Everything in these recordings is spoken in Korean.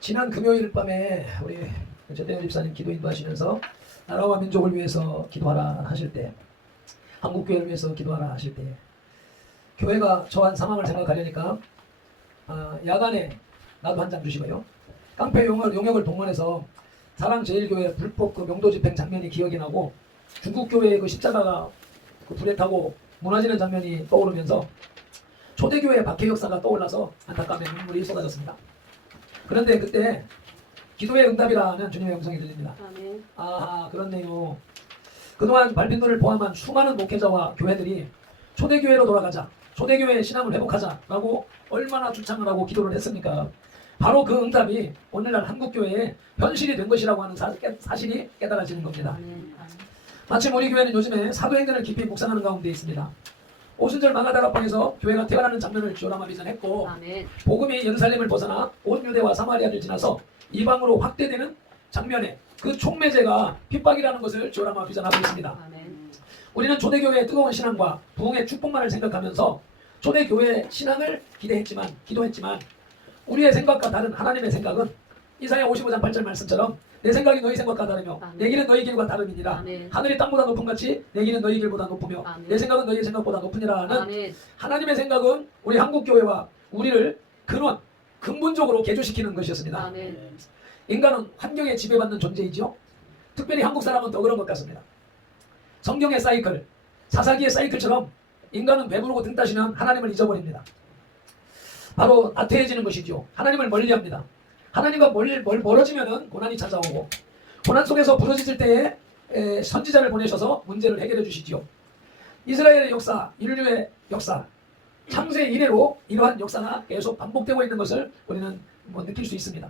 지난 금요일 밤에 우리 전대현 집사님 기도 인도하시면서 나라와 민족을 위해서 기도하라 하실 때, 한국교회를 위해서 기도하라 하실 때, 교회가 처한 상황을 생각하려니까 야간에 나도 한 장 주시고요, 깡패 용역을 동원해서 사랑제일교회 불법 그 명도 집행 장면이 기억이 나고, 중국교회의 그 십자가가 그 불에 타고 무너지는 장면이 떠오르면서 초대교회 박해 역사가 떠올라서 안타까운 눈물이 쏟아졌습니다. 그런데 그때 기도의 응답이라는 주님의 음성이 들립니다. 아멘. 아하, 그렇네요. 그동안 발핀도를 포함한 수많은 목회자와 교회들이 초대교회로 돌아가자, 초대교회의 신앙을 회복하자라고 얼마나 주창을 하고 기도를 했습니까? 바로 그 응답이 오늘날 한국교회에 현실이 된 것이라고 하는 사실이 깨달아지는 겁니다. 아멘. 마침 우리 교회는 요즘에 사도행전을 깊이 묵상하는 가운데 있습니다. 오순절 마가다락방에서 교회가 태어나는 장면을 디오라마 비전했고, 아멘. 복음이 예루살렘을 벗어나 온 유대와 사마리아를 지나서 이방으로 확대되는 장면에 그 촉매제가 핍박이라는 것을 디오라마 비전하고 있습니다. 아멘. 우리는 초대교회의 뜨거운 신앙과 부흥의 축복만을 생각하면서 초대교회의 신앙을 기도했지만 우리의 생각과 다른 하나님의 생각은 이사야 55장 8절 말씀처럼 내 생각이 너희 생각과 다르며 아멘. 내 길은 너희 길과 다름이니라. 아멘. 하늘이 땅보다 높은 같이 내 길은 너희 길보다 높으며 아멘. 내 생각은 너희 생각보다 높으니라는 아멘. 하나님의 생각은 우리 한국교회와 우리를 근본적으로 개조시키는 것이었습니다. 아멘. 인간은 환경에 지배받는 존재이죠. 특별히 한국 사람은 더 그런 것 같습니다. 성경의 사이클, 사사기의 사이클처럼 인간은 배부르고 등 따시면 하나님을 잊어버립니다. 바로 나태해지는 것이죠. 하나님을 멀리합니다. 하나님과 멀어지면은 고난이 찾아오고, 고난 속에서 부러지실 때에 선지자를 보내셔서 문제를 해결해 주시지요. 이스라엘의 역사, 인류의 역사, 창세 이래로 이러한 역사가 계속 반복되고 있는 것을 우리는 느낄 수 있습니다.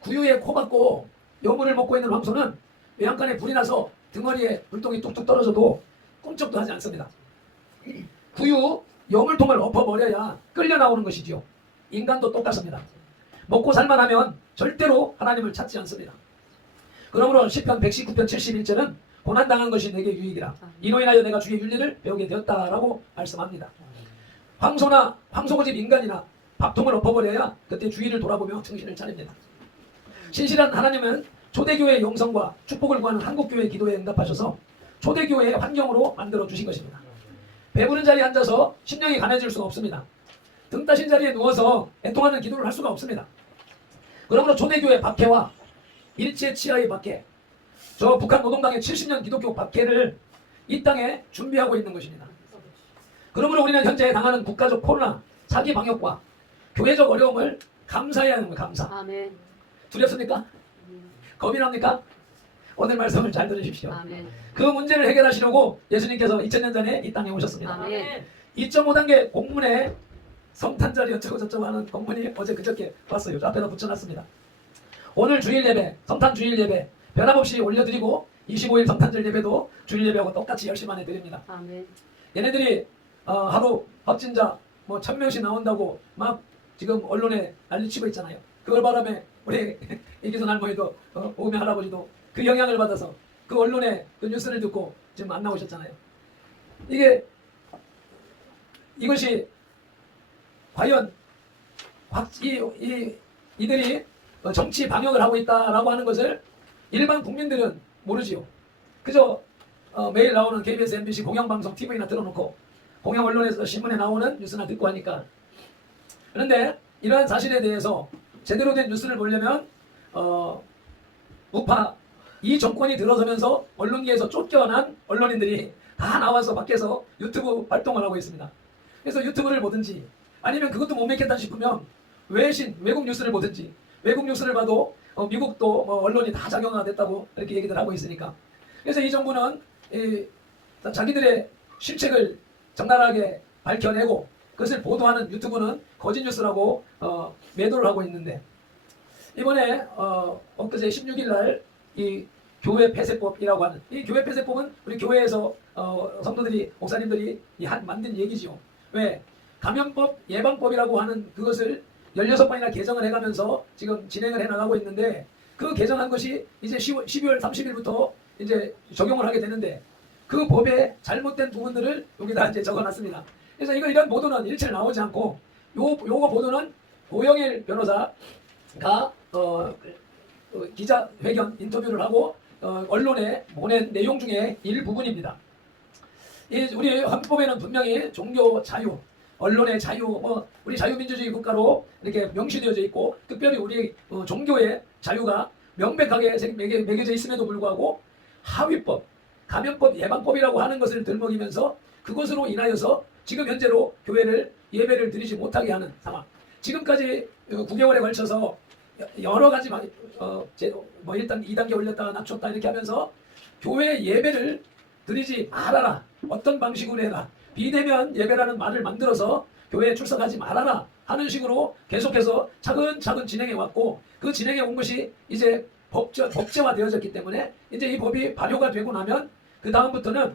구유에 코박고 여물을 먹고 있는 황소는 외양간에 불이 나서 등어리에 불똥이 뚝뚝 떨어져도 꿈쩍도 하지 않습니다. 구유 여물통을 엎어버려야 끌려 나오는 것이지요. 인간도 똑같습니다. 먹고 살만하면 절대로 하나님을 찾지 않습니다. 그러므로 시편 119편 71절은 고난당한 것이 내게 유익이라, 이로 인하여 내가 주의 윤리를 배우게 되었다라고 말씀합니다. 황소고집 인간이나 밥통을 엎어버려야 그때 주의를 돌아보며 정신을 차립니다. 신실한 하나님은 초대교회의 영성과 축복을 구하는 한국교회의 기도에 응답하셔서 초대교회의 환경으로 만들어 주신 것입니다. 배부른 자리에 앉아서 심령이 가난해질 수가 없습니다. 등 따신 자리에 누워서 애통하는 기도를 할 수가 없습니다. 그러므로 초대교회 박해와 일제 치하의 박해, 저 북한 노동당의 70년 기독교 박해를 이 땅에 준비하고 있는 것입니다. 그러므로 우리는 현재 당하는 국가적 코로나 사기 방역과 교회적 어려움을 감사해야 하는 거예요. 감사. 아멘. 두렵습니까? 겁이 납니까? 오늘 말씀을 잘 들으십시오. 아멘. 그 문제를 해결하시려고 예수님께서 2000년 전에 이 땅에 오셨습니다. 아멘. 2.5단계 공문에 성탄절이 어쩌고 저쩌고 하는 공문이 어제 그저께 왔어요. 저 앞에다 붙여놨습니다. 오늘 주일 예배, 성탄 주일 예배 변함없이 올려드리고 25일 성탄절 예배도 주일 예배하고 똑같이 10시 만에 드립니다. 아멘. 얘네들이 하루 확진자 1000명씩 나온다고 막 지금 언론에 난리치고 있잖아요. 그걸 바람에 우리 이기선 할머니도 오면 할아버지도 그 영향을 받아서 그 언론의 그 뉴스를 듣고 지금 안 나오셨잖아요. 이것이 과연 이들이 정치 방역을 하고 있다라고 하는 것을 일반 국민들은 모르지요. 그저 매일 나오는 KBS, MBC 공영방송 TV나 틀어놓고 공영 언론에서 신문에 나오는 뉴스나 듣고 하니까. 그런데 이러한 사실에 대해서 제대로 된 뉴스를 보려면 우파 이 정권이 들어서면서 언론계에서 쫓겨난 언론인들이 다 나와서 밖에서 유튜브 활동을 하고 있습니다. 그래서 유튜브를 보든지 아니면 그것도 못 믿겠다 싶으면 외국 뉴스를 보든지, 외국 뉴스를 봐도 미국도 언론이 다 작용화됐다고 이렇게 얘기들 하고 있으니까. 그래서 이 정부는 자기들의 실책을 적나라하게 밝혀내고 그것을 보도하는 유튜브는 거짓 뉴스라고 매도를 하고 있는데, 이번에 엊그제 16일 날 이 교회 폐쇄법이라고 하는 이 교회 폐쇄법은 우리 교회에서 성도들이 목사님들이 만든 얘기죠. 왜? 감염법 예방법이라고 하는 그것을 16번이나 개정을 해가면서 지금 진행을 해나가고 있는데, 그 개정한 것이 이제 12월 30일부터 이제 적용을 하게 되는데, 그 법의 잘못된 부분들을 여기다 이제 적어놨습니다. 그래서 이런 보도는 일체 나오지 않고, 요거 보도는 고영일 변호사, 기자회견 인터뷰를 하고 언론에 보낸 내용 중에 일부분입니다. 우리 헌법에는 분명히 종교 자유, 언론의 자유, 우리 자유민주주의 국가로 이렇게 명시되어져 있고, 특별히 우리 종교의 자유가 명백하게 매겨져 있음에도 불구하고 하위법, 감염법 예방법이라고 하는 것을 들먹이면서 그것으로 인하여서 지금 현재로 교회를 예배를 드리지 못하게 하는 상황. 지금까지 9개월에 걸쳐서 여러 가지 일단 2단계 올렸다가 낮췄다 이렇게 하면서 교회 예배를 드리지 말아라. 어떤 방식으로 해라. 비대면 예배라는 말을 만들어서 교회에 출석하지 말아라 하는 식으로 계속해서 차근차근 진행해 왔고, 그 진행해 온 것이 이제 법제화 되어졌기 때문에 이제 이 법이 발효가 되고 나면 그 다음부터는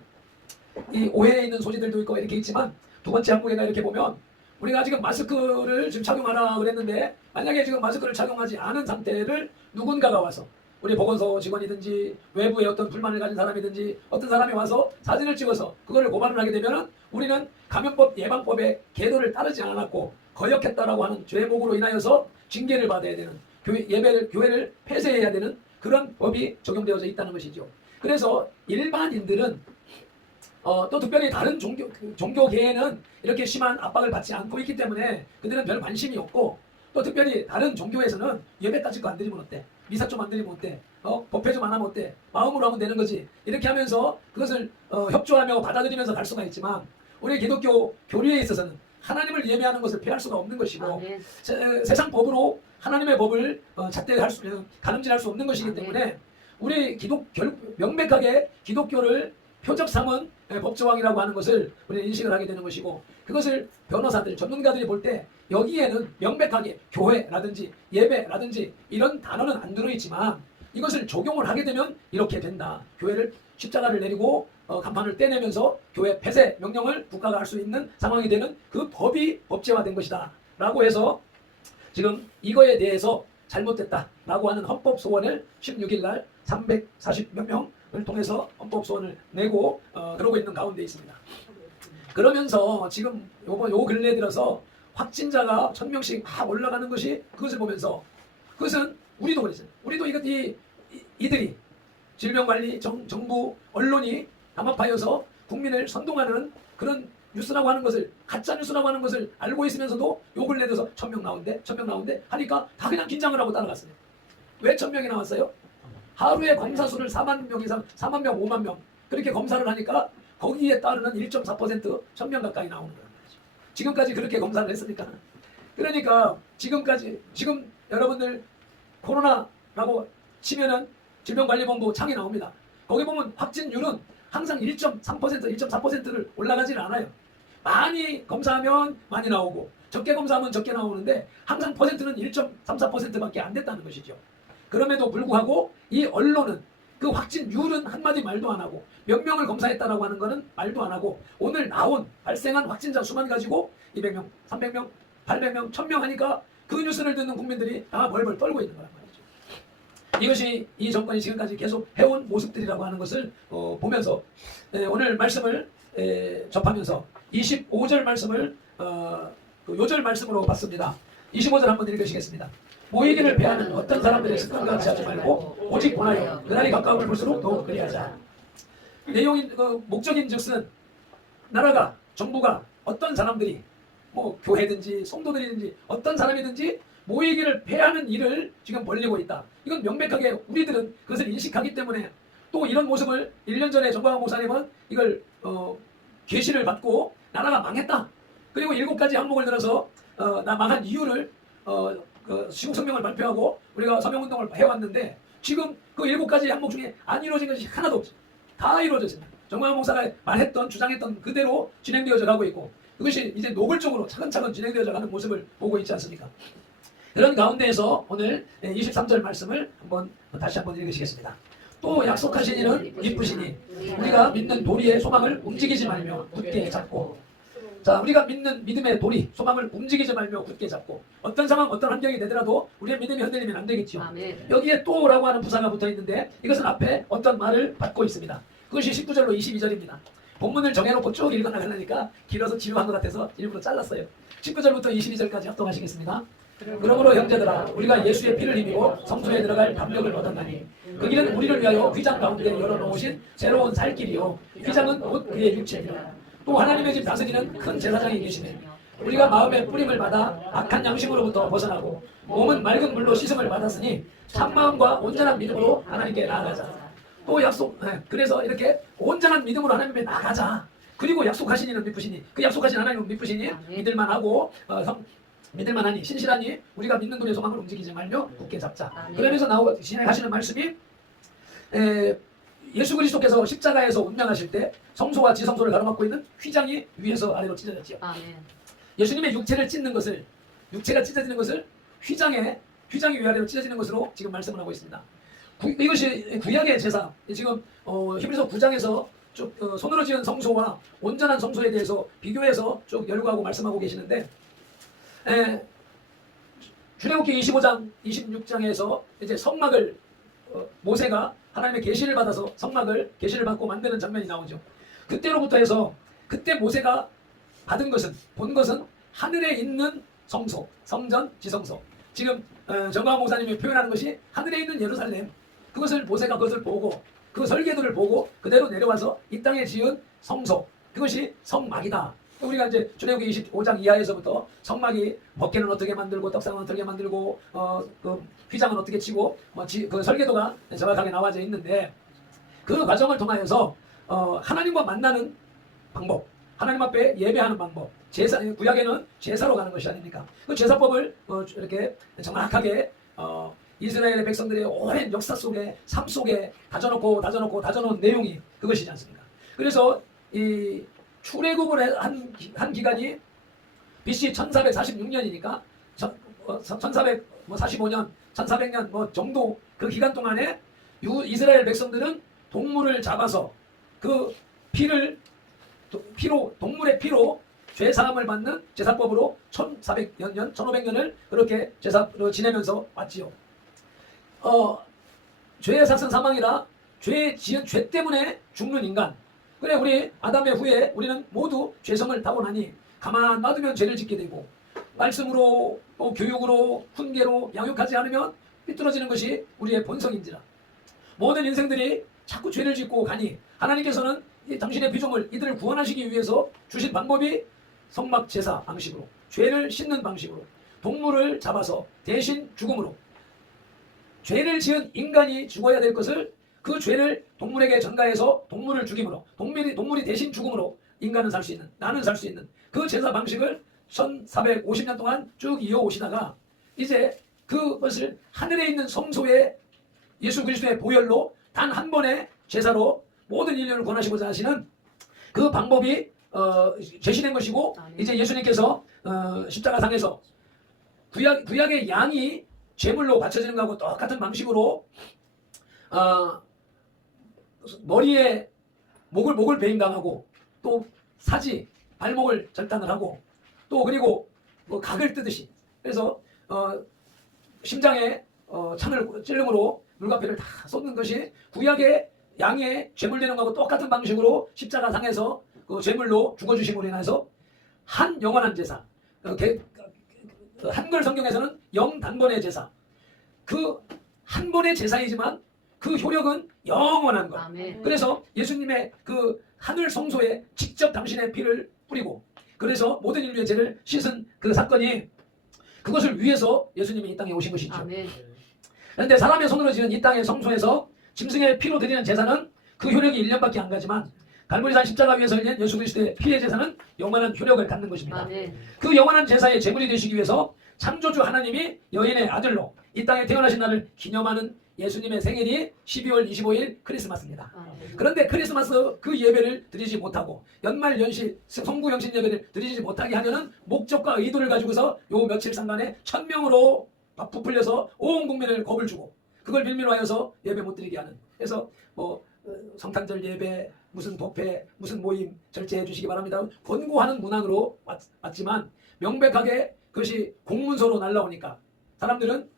이 오해에 있는 소지들도 있고 이렇게 있지만, 두 번째 항목에가 이렇게 보면 우리가 지금 마스크를 지금 착용하라 그랬는데, 만약에 지금 마스크를 착용하지 않은 상태를 누군가가 와서 우리 보건소 직원이든지 외부에 어떤 불만을 가진 사람이든지 어떤 사람이 와서 사진을 찍어서 그거를 고발을 하게 되면은 우리는 감염법 예방법의 계도를 따르지 않았고 거역했다라고 하는 죄목으로 인하여서 징계를 받아야 되는, 교회를 폐쇄해야 되는 그런 법이 적용되어져 있다는 것이죠. 그래서 일반인들은 또 특별히 다른 종교계에는 이렇게 심한 압박을 받지 않고 있기 때문에 그들은 별 관심이 없고, 또 특별히 다른 종교에서는 예배까지 거 안 드리면 어때? 미사 좀 안 드리면 어때? 법회 좀 안 하면 어때? 마음으로 하면 되는 거지. 이렇게 하면서 그것을 협조하며 받아들이면서 갈 수가 있지만, 우리 기독교 교리에 있어서는 하나님을 예배하는 것을 피할 수가 없는 것이고, 세상 법으로 하나님의 법을 가늠질할 수 없는 것이기 때문에 우리 명백하게 기독교를 표적 삼은 법조항이라고 하는 것을 우리는 인식을 하게 되는 것이고, 그것을 변호사들, 전문가들이 볼 때 여기에는 명백하게 교회라든지 예배라든지 이런 단어는 안 들어있지만 이것을 적용을 하게 되면 이렇게 된다. 교회를 십자가를 내리고 간판을 떼내면서 교회 폐쇄 명령을 국가가 할 수 있는 상황이 되는 그 법이 법제화된 것이다 라고 해서 지금 이거에 대해서 잘못됐다라고 하는 헌법소원을 16일 날 340몇 명을 통해서 헌법소원을 내고 그러고 있는 가운데 있습니다. 그러면서 지금 요 근래 들어서 확진자가 1000명씩 막 올라가는 것이, 그것을 보면서 그것은 우리도 그랬어요. 우리도 이들이 질병관리, 정부, 언론이 담합하여서 국민을 선동하는 그런 뉴스라고 하는 것을, 가짜 뉴스라고 하는 것을 알고 있으면서도 요 근래 들어서 1000명 나온대 하니까 다 그냥 긴장을 하고 따라갔어요. 왜 1000명이 나왔어요? 하루에 검사 수를 4만 명 이상, 4만 명, 5만 명 그렇게 검사를 하니까 거기에 따르는 1.4% 1000명 가까이 나오는 거란 말이죠. 지금까지 그렇게 검사를 했으니까. 그러니까 지금 여러분들 코로나라고 치면은 질병관리본부 창이 나옵니다. 거기 보면 확진율은 항상 1.3%, 1.4%를 올라가지는 않아요. 많이 검사하면 많이 나오고 적게 검사하면 적게 나오는데 항상 퍼센트는 1.34%밖에 안 됐다는 것이죠. 그럼에도 불구하고 이 언론은 그 확진율은 한마디 말도 안 하고, 몇 명을 검사했다라고 하는 거는 말도 안 하고, 오늘 발생한 확진자 수만 가지고 200명, 300명, 800명, 1000명 하니까 그 뉴스를 듣는 국민들이 다 벌벌 떨고 있는 거란 말이죠. 이것이 이 정권이 지금까지 계속 해온 모습들이라고 하는 것을 보면서 오늘 말씀을 접하면서 25절 말씀을 요절 말씀으로 봤습니다. 25절 한번 읽으시겠습니다. 모이기를 배하는 어떤 사람들의 습관과 같이 하지 말고 오직 본하여 그날이 가까움을 볼수록 더욱 그리하자. 목적인즉슨 나라가, 정부가, 어떤 사람들이 교회든지 성도들이든지 어떤 사람이든지 모이기를 배하는 일을 지금 벌리고 있다. 이건 명백하게 우리들은 그것을 인식하기 때문에, 또 이런 모습을 1년 전에 정광훈 목사님은 이걸 계시를 받고 나라가 망했다. 그리고 7가지 항목을 들어서 나 망한 이유를 시국성명을 발표하고 우리가 서명운동을 해왔는데, 지금 그 7가지 항목 중에 안 이루어진 것이 하나도 없어요. 다 이루어졌습니다. 정광훈 목사가 말했던, 주장했던 그대로 진행되어져 가고 있고, 그것이 이제 노골적으로 차근차근 진행되어져 가는 모습을 보고 있지 않습니까? 그런 가운데에서 오늘 23절 말씀을 다시 한번 읽으시겠습니다. 또 약속하신 이는 기쁘시니 우리가 믿는 도리의 소망을 움직이지 말며 굳게 잡고. 자, 우리가 믿는 믿음의 도리, 소망을 움직이지 말며 굳게 잡고. 어떤 상황, 어떤 환경이 되더라도 우리의 믿음이 흔들리면 안 되겠죠. 여기에 또라고 하는 부사가 붙어 있는데, 이것은 앞에 어떤 말을 받고 있습니다. 그것이 19절로 22절입니다. 본문을 정해놓고 쭉 읽어나가려니까 길어서 지루한 것 같아서 일부러 잘랐어요. 19절부터 22절까지 합동하시겠습니다. 그러므로 형제들아 우리가 예수의 피를 힘입고 성소에 들어갈 담력을 얻었나니 그 길은 우리를 위하여 휘장 가운데 열어놓으신 새로운 살 길이요 휘장은 곧 그의 육체니라. 또 하나님의 집 다스리는 큰 제사장이 계시네. 우리가 마음의 뿌림을 받아 악한 양심으로부터 벗어나고 몸은 맑은 물로 씻음을 받았으니 참마음과 온전한 믿음으로 하나님께 나아가자. 또 약속 그래서 이렇게 온전한 믿음으로 하나님께 나아가자. 그리고 약속하신 이는 믿으시니 그 약속하신 하나님은 믿으시니 믿을만하고 믿을만하니 신실하니 우리가 믿는 돈의 소망을 움직이지 말며 굳게 잡자. 그러면서 진행하시는 말씀이 예수 그리스도께서 십자가에서 운명하실 때 성소와 지성소를 가로막고 있는 휘장이 위에서 아래로 찢어졌지요. 예수님의 육체를 찢는 것을 육체가 찢어지는 것을 휘장이 위아래로 찢어지는 것으로 지금 말씀을 하고 있습니다. 이것이 구약의 제사. 지금 히브리서 9장에서 쭉 손으로 지은 성소와 온전한 성소에 대해서 비교해서 쭉 열거하고 말씀하고 계시는데 출애굽기 25장, 26장에서 이제 성막을 모세가 하나님의 계시를 받아서 성막을 계시를 받고 만드는 장면이 나오죠. 그때로부터 해서 그때 모세가 본 것은 하늘에 있는 성소, 성전, 지성소. 지금 정광 목사님이 표현하는 것이 하늘에 있는 예루살렘. 모세가 그것을 보고 그 설계도를 보고 그대로 내려와서 이 땅에 지은 성소. 그것이 성막이다. 우리가 이제 출애굽기 25장 이하에서부터 성막이 법궤는 어떻게 만들고 떡상은 어떻게 만들고 그 휘장은 어떻게 치고 그 설계도가 정확하게 나와져 있는데 그 과정을 통하여서 하나님과 만나는 방법, 하나님 앞에 예배하는 방법, 구약에는 제사로 가는 것이 아닙니까? 그 제사법을 이렇게 정확하게 이스라엘의 백성들의 오랜 역사 속에 삶 속에 다져놓은 내용이 그것이지 않습니까? 그래서 이 출애굽을 한 기간이 BC 1446년이니까 1445년, 1400년 정도 그 기간 동안에 이스라엘 백성들은 동물을 잡아서 그 동물의 피로 죄 사함을 받는 제사법으로 1400년, 1500년을 그렇게 제사로 지내면서 왔지요. 죄의 삭은 사망이라 지은 죄 때문에 죽는 인간. 그래 우리 아담의 후에 우리는 모두 죄성을 타고나니 가만 놔두면 죄를 짓게 되고 말씀으로 또 교육으로 훈계로 양육하지 않으면 삐뚤어지는 것이 우리의 본성인지라. 모든 인생들이 자꾸 죄를 짓고 가니 하나님께서는 당신의 피조물 이들을 구원하시기 위해서 주신 방법이 성막 제사 방식으로 죄를 씻는 방식으로 동물을 잡아서 대신 죽음으로 죄를 지은 인간이 죽어야 될 것을 그 죄를 동물에게 전가해서 동물을 죽임으로 동물이 대신 죽음으로 인간은 살 수 있는 나는 살 수 있는 그 제사 방식을 1450년 동안 쭉 이어오시다가 이제 그것을 하늘에 있는 성소에 예수 그리스도의 보혈로 단 한 번의 제사로 모든 인류를 구원하시고자 하시는 그 방법이 제시된 것이고 이제 예수님께서 십자가상에서 구약의 양이 제물로 바쳐지는 것하고 똑같은 방식으로 머리에 목을 베임당하고 또 사지 발목을 절단을 하고 또 그리고 각을 뜨듯이 그래서 심장에 창을 찔름으로 물과배를 다 쏟는 것이 구약의 양의 제물되는 것하고 똑같은 방식으로 십자가상에서 그 제물로 죽어주심으로 인해서 한 영원한 제사, 한글 성경에서는 영단번의 제사, 그 한 번의 제사이지만 그 효력은 영원한 것. 아멘. 그래서 예수님의 그 하늘 성소에 직접 당신의 피를 뿌리고 그래서 모든 인류의 죄를 씻은 그 사건이 그것을 위해서 예수님이 이 땅에 오신 것이죠. 아멘. 그런데 사람의 손으로 지은 이 땅의 성소에서 짐승의 피로 드리는 제사는 그 효력이 1년밖에 안 가지만 갈보리산 십자가 위에서 흘린 예수 그리스도의 피의 제사는 영원한 효력을 갖는 것입니다. 아멘. 그 영원한 제사의 제물이 되시기 위해서 창조주 하나님이 여인의 아들로 이 땅에 태어나신 날을 기념하는 예수님의 생일이 12월 25일 크리스마스입니다. 아멘. 그런데 크리스마스 그 예배를 드리지 못하고 연말 연시 성구영신 예배를 드리지 못하게 하려는 목적과 의도를 가지고서 요 며칠 상간에 1000명으로 부풀려서 온 국민을 겁을 주고 그걸 빌미로 하여서 예배 못 드리게 하는. 그래서 성탄절 예배 무슨 법회 무슨 모임 절제해 주시기 바랍니다. 권고하는 문항으로 왔지만 명백하게 그것이 공문서로 날라오니까 사람들은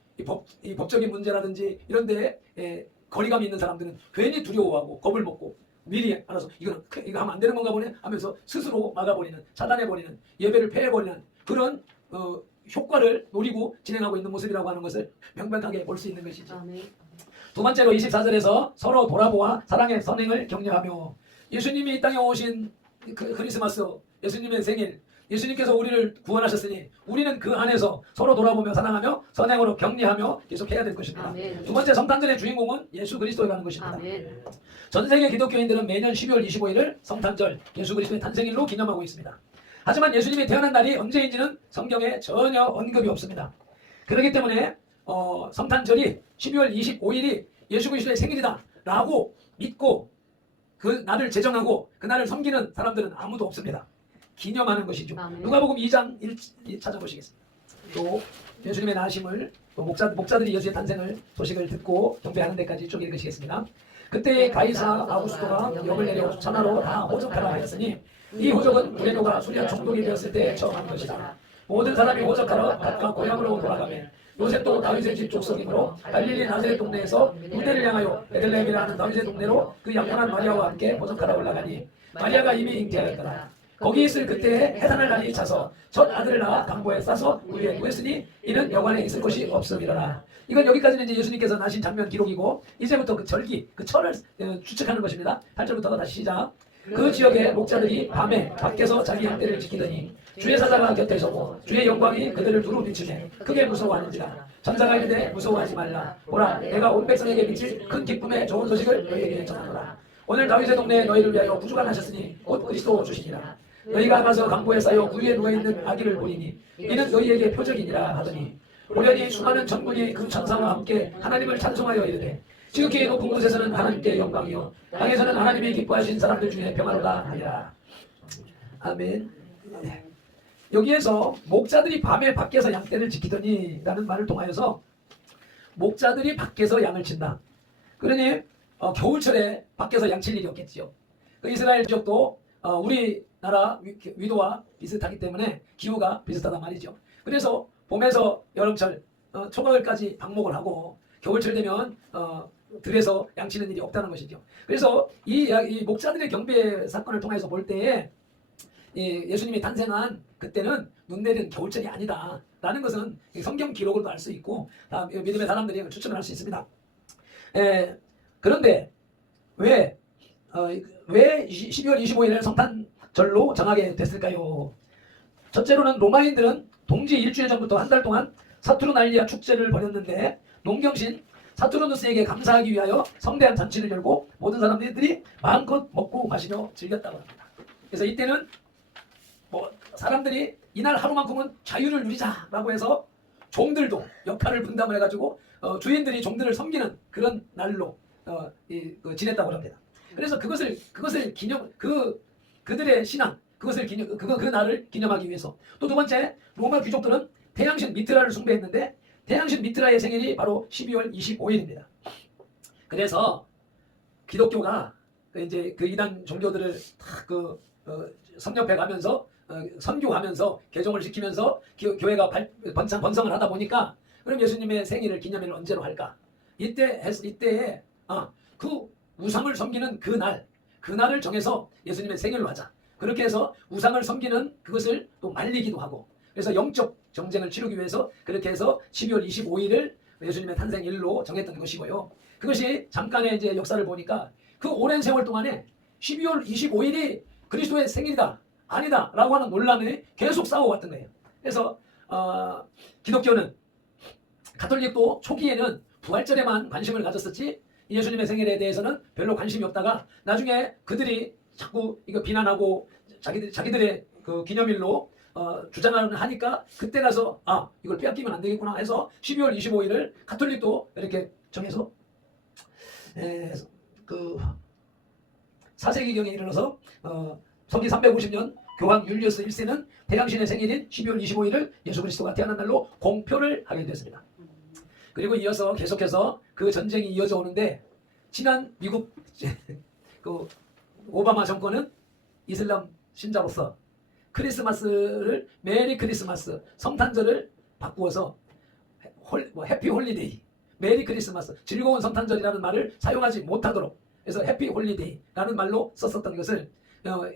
이 법적인 문제라든지 이런 데에 거리감이 있는 사람들은 괜히 두려워하고 겁을 먹고 미리 알아서 이거 하면 안 되는 건가 보네 하면서 스스로 막아버리는 차단해버리는 예배를 폐해버리는 그런 효과를 노리고 진행하고 있는 모습이라고 하는 것을 명백하게 볼 수 있는 것이죠. 아멘. 두 번째로 24절에서 서로 돌아보아 사랑의 선행을 격려하며 예수님이 이 땅에 오신 크리스마스, 예수님의 생일, 예수님께서 우리를 구원하셨으니 우리는 그 안에서 서로 돌아보며 사랑하며 선행으로 격려하며 계속해야 될 것입니다. 아멘. 두 번째 성탄절의 주인공은 예수 그리스도에 가는 것입니다. 아멘. 전 세계 기독교인들은 매년 12월 25일을 성탄절, 예수 그리스도의 탄생일로 기념하고 있습니다. 하지만 예수님이 태어난 날이 언제인지는 성경에 전혀 언급이 없습니다. 그렇기 때문에 성탄절이 12월 25일이 예수 그리스도의 생일이다 라고 믿고 그 날을 제정하고 그 날을 섬기는 사람들은 아무도 없습니다. 기념하는 것이죠. 아멘. 누가복음 2장 1 찾아보시겠습니다. 또 예수님의 나심을 또 목자들이 예수의 탄생을 소식을 듣고 경배하는 데까지 쭉 읽으시겠습니다. 그때 가이사 아우구스토가 역을 내려 천하로 다 호적하라 하였으니 이 호적은 무레노가 수리아 총독이 되었을 때 처음 한 것이다. 모든 사람이 호적하러 각각 고향으로 돌아가며 요셉도 다윗의 집 족속이므로 갈릴리 나사렛 동네에서 유대를 향하여 베들레헴이라는 다윗의 동네로 그 양반한 마리아와 함께 호적하러 올라가니 마리아가 이미 잉태하였더라. 거기 있을 그때에 해산할 날이 차서 첫 아들을 낳아 강보에 싸서 우유에 구했으니 이는 여관에 있을 곳이 없음이라라. 이건 여기까지는 이제 예수님께서 나신 장면 기록이고 이제부터 그 절기, 그 철을 추측하는 것입니다. 8절부터 다시 시작. 그 지역의 목자들이 밤에 밖에서 자기 양떼를 지키더니 주의 사자가 곁에 서고 주의 영광이 그들을 두루 비추네 크게 무서워하는지라. 천사가 이르되 무서워하지 말라. 보라 내가 온 백성에게 미칠 큰 기쁨의 좋은 소식을 너희에게 전하노라. 오늘 다윗의 동네에 너희를 위하여 구주가 나셨으니 곧 그리스도 주시니라. 너희가 가서 강보에 쌓여 구유에 누워있는 아기를 보리니 이는 너희에게 표적이니라 하더니 오련히 수많은 천군이 그 천사와 함께 하나님을 찬송하여 이르되 지극히 높은 곳에서는 하나님께 영광이요 땅에서는 하나님이 기뻐하신 사람들 중에 평화로다 하니라. 아멘. 여기에서 목자들이 밤에 밖에서 양떼를 지키더니 라는 말을 통하여서 목자들이 밖에서 양을 친다. 그러니 겨울철에 밖에서 양칠 일이 없겠지요. 그 이스라엘 지역도 우리나라 위도와 비슷하기 때문에 기후가 비슷하단 말이죠. 그래서 봄에서 여름철 초가을까지 방목을 하고 겨울철 되면 들에서 양치는 일이 없다는 것이죠. 그래서 이 목자들의 경배 사건을 통해서 볼 때에 예수님이 탄생한 그때는 눈 내리는 겨울철이 아니다 라는 것은 성경 기록으로도 알 수 있고 믿음의 사람들이 추측을 할 수 있습니다. 그런데 왜 12월 25일을 성탄절로 정하게 됐을까요? 첫째로는 로마인들은 동지 일주일 전부터 한 달 동안 사투르날리아 축제를 벌였는데 농경신 사투르누스에게 감사하기 위하여 성대한 잔치를 열고 모든 사람들이 마음껏 먹고 마시며 즐겼다고 합니다. 그래서 이때는 사람들이 이날 하루만큼은 자유를 누리자라고 해서 종들도 역할을 분담을 해가지고 주인들이 종들을 섬기는 그런 날로 지냈다고 합니다. 그래서 그것을 기념 그들의 신앙 그것을 기념 그 날을 기념하기 위해서 또 두 번째 로마 귀족들은 태양신 미트라를 숭배했는데 태양신 미트라의 생일이 바로 12월 25일입니다. 그래서 기독교가 이제 그 이단 종교들을 다 섭렵해 가면서 선교하면서 개종을 시키면서 교회가 번성을 하다 보니까 그럼 예수님의 생일을 기념일을 언제로 할까? 이때에 그 우상을 섬기는 그 날을 정해서 예수님의 생일로 하자. 그렇게 해서 우상을 섬기는 그것을 또 말리기도 하고 그래서 영적 정쟁을 치르기 위해서 그렇게 해서 12월 25일을 예수님의 탄생일로 정했던 것이고요. 그것이 잠깐의 이제 역사를 보니까 그 오랜 세월 동안에 12월 25일이 그리스도의 생일이다 아니다 라고 하는 논란을 계속 싸워왔던 거예요. 그래서 기독교는 가톨릭도 초기에는 부활절에만 관심을 가졌었지 예수님의 생일에 대해서는 별로 관심이 없다가 나중에 그들이 자꾸 이거 비난하고 자기들의 그 기념일로 주장을 하니까 그때 가서 이걸 빼앗기면 안 되겠구나 해서 12월 25일을 가톨릭도 이렇게 정해서 그 4세기경에 이르러서 서기 350년 교황 율리우스 1세는 태양신의 생일인 12월 25일을 예수 그리스도가 태어난 날로 공표를 하게 됐습니다. 그리고 이어서 계속해서 그 전쟁이 이어져 오는데 지난 미국 그 오바마 정권은 이슬람 신자로서 크리스마스를 메리 크리스마스 성탄절을 바꾸어서 해피 홀리데이 메리 크리스마스 즐거운 성탄절이라는 말을 사용하지 못하도록 그래서 해피 홀리데이라는 말로 썼었던 것을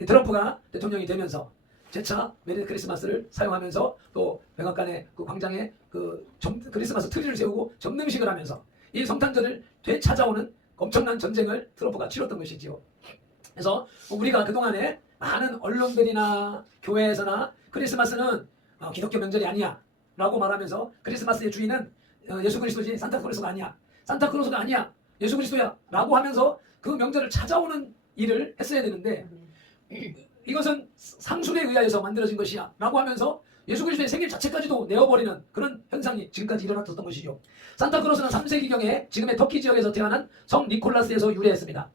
트럼프가 대통령이 되면서 제차 메리 크리스마스를 사용하면서 또 백악관의 그 광장에 크리스마스 트리를 세우고 점등식을 하면서 이 성탄절을 되찾아오는 엄청난 전쟁을 트럼프가 치렀던 것이지요. 그래서 우리가 그동안에 많은 언론들이나 교회에서나 크리스마스는 기독교 명절이 아니야 라고 말하면서 크리스마스의 주인은 예수 그리스도지 산타크로스가 아니야, 산타크로스가 아니야, 예수 그리스도야 라고 하면서 그 명절을 찾아오는 일을 했어야 되는데, 이것은 상술에 의하여서 만들어진 것이야 라고 하면서 예수 그리스도의 생일 자체까지도 내어버리는 그런 현상이 지금까지 일어났었던 것이죠. 산타크로스는 3세기경에 지금의 터키 지역에서 태어난 성 니콜라스에서 유래했습니다.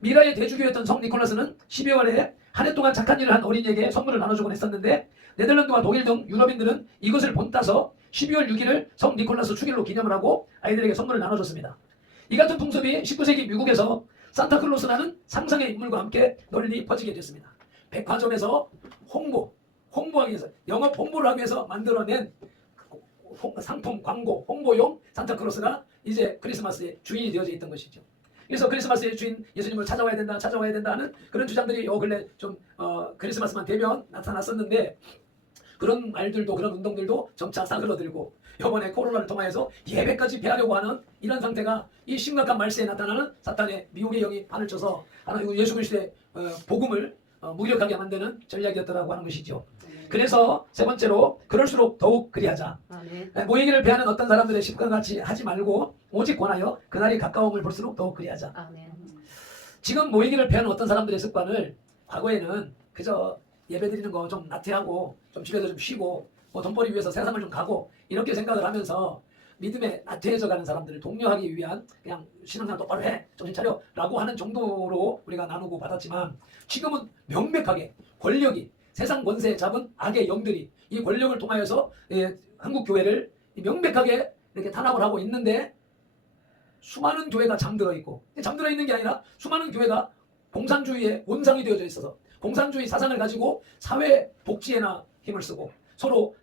미라의 대주교였던 성 니콜라스는 12월에 한 해 동안 착한 일을 한 어린이에게 선물을 나눠주곤 했었는데, 네덜란드와 독일 등 유럽인들은 이것을 본따서 12월 6일을 성 니콜라스 축일로 기념을 하고 아이들에게 선물을 나눠줬습니다. 이 같은 풍습이 19세기 미국에서 산타클로스라는 상상의 인물과 함께 널리 퍼지게 됐습니다. 백화점에서 홍보하기 위해서, 영업 홍보를 하기 위해서 만들어낸 상품, 광고, 홍보용 산타클로스가 이제 크리스마스의 주인이 되어져 있던 것이죠. 그래서 크리스마스의 주인 예수님을 찾아와야 된다 하는 그런 주장들이 근래 좀 크리스마스만 되면 나타났었는데, 그런 말들도 그런 운동들도 점차 사그러들고 이번에 코로나를 통해서 예배까지 폐하려고 하는 이런 상태가 이 심각한 말세에 나타나는 사탄의 미혹의 영이 판을 쳐서 예수 그리스도의 복음을 무력하게 만드는 전략이었더라고 하는 것이죠. 그래서 세 번째로 그럴수록 더욱 그리하자. 모이기를 배하는 어떤 사람들의 습관과 같이 하지 말고 오직 권하여 그날이 가까움을 볼수록 더욱 그리하자. 지금 모이기를 배하는 어떤 사람들의 습관을 과거에는 그저 예배드리는 거 좀 나태하고 좀 집에서 좀 쉬고 뭐 돈벌이 위해서 세상을 좀 가고 이렇게 생각을 하면서 믿음에 나태해져 가는 사람들을 독려하기 위한 그냥 신앙생활 똑바로 해, 정신 차려 라고 하는 정도로 우리가 나누고 받았지만, 지금은 명백하게 권력이, 세상 권세 잡은 악의 영들이 이 권력을 통하여서 한국 교회를 명백하게 이렇게 탄압을 하고 있는데, 수많은 교회가 잠들어 있고, 잠들어 있는 게 아니라 수많은 교회가 공산주의의 온상이 되어져 있어서 공산주의 사상을 가지고 사회 복지에나 힘을 쓰고 서로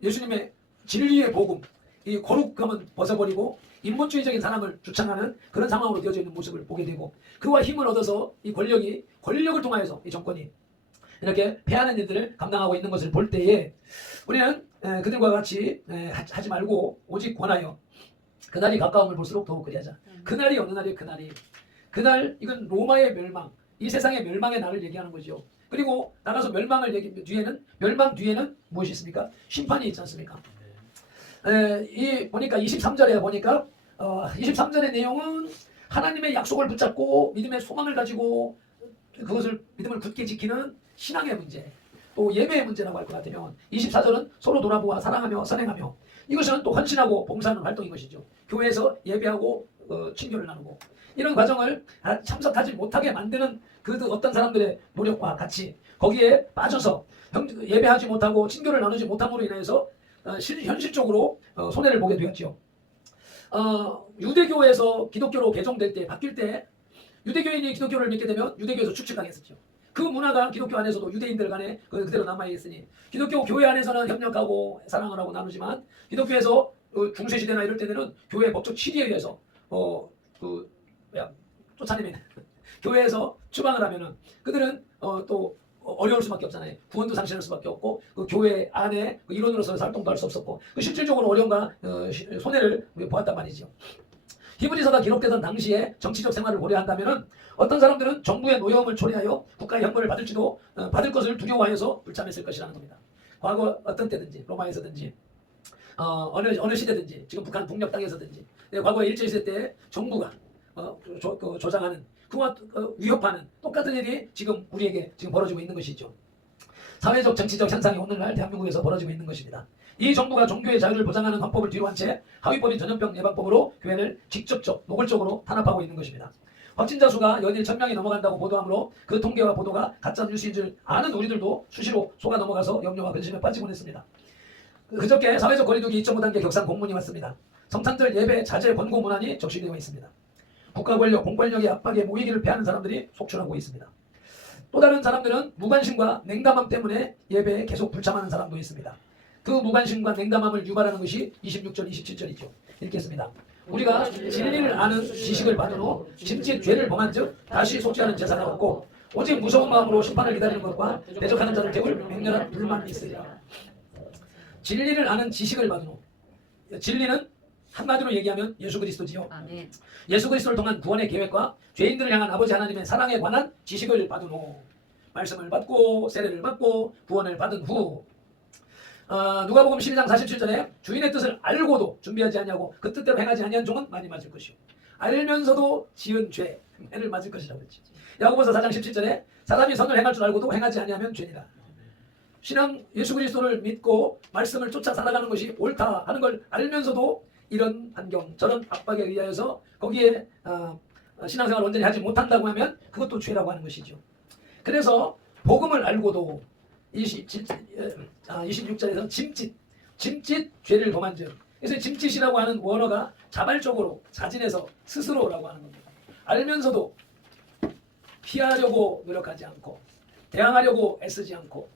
예수님의 진리의 복음, 이 거룩함은 벗어버리고 인본주의적인 사람을 주창하는 그런 상황으로 되어져 있는 모습을 보게 되고, 그와 힘을 얻어서 이 권력을 통하여서 이 정권이 이렇게 패하는 일들을 감당하고 있는 것을 볼 때에 우리는 그들과 같이 하지 말고 오직 권하여 그날이 가까움을 볼수록 더욱 그리하자. 그날이 어느 날이에요? 그날 이건 로마의 멸망, 이 세상의 멸망의 날을 얘기하는 거죠. 그리고 나가서 멸망 뒤에는 무엇이 있습니까? 심판이 있지 않습니까? 보니까 23절에 보니까 23절의 내용은 하나님의 약속을 붙잡고 믿음의 소망을 가지고 그것을 믿음을 굳게 지키는 신앙의 문제, 또 예배의 문제라고 할 것 같으면 24절은 서로 돌아보아 사랑하며 선행하며, 이것은 또 헌신하고 봉사하는 활동인 것이죠. 교회에서 예배하고 친교를 나누고 이런 과정을 참석하지 못하게 만드는 그 어떤 사람들의 노력과 같이 거기에 빠져서 예배하지 못하고 친교를 나누지 못함으로 인해서 현실적으로 손해를 보게 되었죠. 유대교에서 기독교로 개종될 때, 바뀔 때 유대교인이 기독교를 믿게 되면 유대교에서 추측당했었죠. 그 문화가 기독교 안에서도 유대인들 간에 그대로 남아있으니, 기독교 교회 안에서는 협력하고 사랑을 하고 나누지만 기독교에서 중세시대나 이럴 때는 교회 법적 치리에 의해서 쫓아내면 교회에서 추방을 하면은 그들은 또 어려울 수밖에 없잖아요. 구원도 상실할 수밖에 없고 그 교회 안에 그 일원으로서 활동도 할 수 없었고 실질적으로 어려움과 손해를 보았단 말이죠. 히브리서가 기록되던 당시에 정치적 생활을 고려한다면은 어떤 사람들은 정부의 노여움을 초래하여 국가의 형벌을 받을 것을 두려워하여서 불참했을 것이라는 겁니다. 과거 어떤 때든지 로마에서든지 어느 시대든지, 지금 북한 북녘 땅에서든지 과거 일제시대 때 정부가 조장하는 그와 위협하는 똑같은 일이 지금 우리에게 지금 벌어지고 있는 것이죠. 사회적 정치적 현상이 오늘날 대한민국에서 벌어지고 있는 것입니다. 이 정부가 종교의 자유를 보장하는 헌법을 뒤로한 채 하위법인 전염병 예방법으로 교회를 노골적으로 탄압하고 있는 것입니다. 확진자 수가 연일 1000명이 넘어간다고 보도하므로 그 통계와 보도가 가짜 뉴스인 줄 아는 우리들도 수시로 속아 넘어가서 염려와 근심에 빠지곤 했습니다. 그저께 사회적 거리두기 2.5단계 격상 공문이 왔습니다. 성탄절 예배 자제 권고 문안이 적시되어 있습니다. 국가 권력, 공권력의 압박에 모이기를 패하는 사람들이 속출하고 있습니다. 또 다른 사람들은 무관심과 냉담함 때문에 예배에 계속 불참하는 사람도 있습니다. 그 무관심과 냉담함을 유발하는 것이 26절, 27절이죠. 읽겠습니다. 우리가 진리를 아는 지식을 받은 후 심지어 죄를 범한 즉 다시 속죄하는 제사가 없고 오직 무서운 마음으로 심판을 기다리는 것과 대적하는 자를 태울 맹렬한 불만이 있으리라. 진리를 아는 지식을 받은 후, 진리는 한마디로 얘기하면 예수 그리스도지요. 아멘. 예수 그리스도를 통한 구원의 계획과 죄인들을 향한 아버지 하나님의 사랑에 관한 지식을 받은 후, 말씀을 받고 세례를 받고 구원을 받은 후, 누가복음 12장 47절에 주인의 뜻을 알고도 준비하지 아니하고 그 뜻대로 행하지 아니한 종은 많이 맞을 것이요 알면서도 지은 죄를 맞을 것이라고 했지. 야고보서 4장 17절에 사람이 선을 행할 줄 알고도 행하지 아니하면 죄니라. 신앙 예수 그리스도를 믿고 말씀을 쫓아 살아가는 것이 옳다 하는 걸 알면서도 이런 환경 저런 압박에 의하여서 거기에 신앙생활을 온전히 하지 못한다고 하면 그것도 죄라고 하는 것이죠. 그래서 복음을 알고도 26절에서 짐짓 죄를 범한 즉, 그래서 짐짓이라고 하는 원어가 자발적으로 자진해서 스스로라고 하는 겁니다. 알면서도 피하려고 노력하지 않고 대항하려고 애쓰지 않고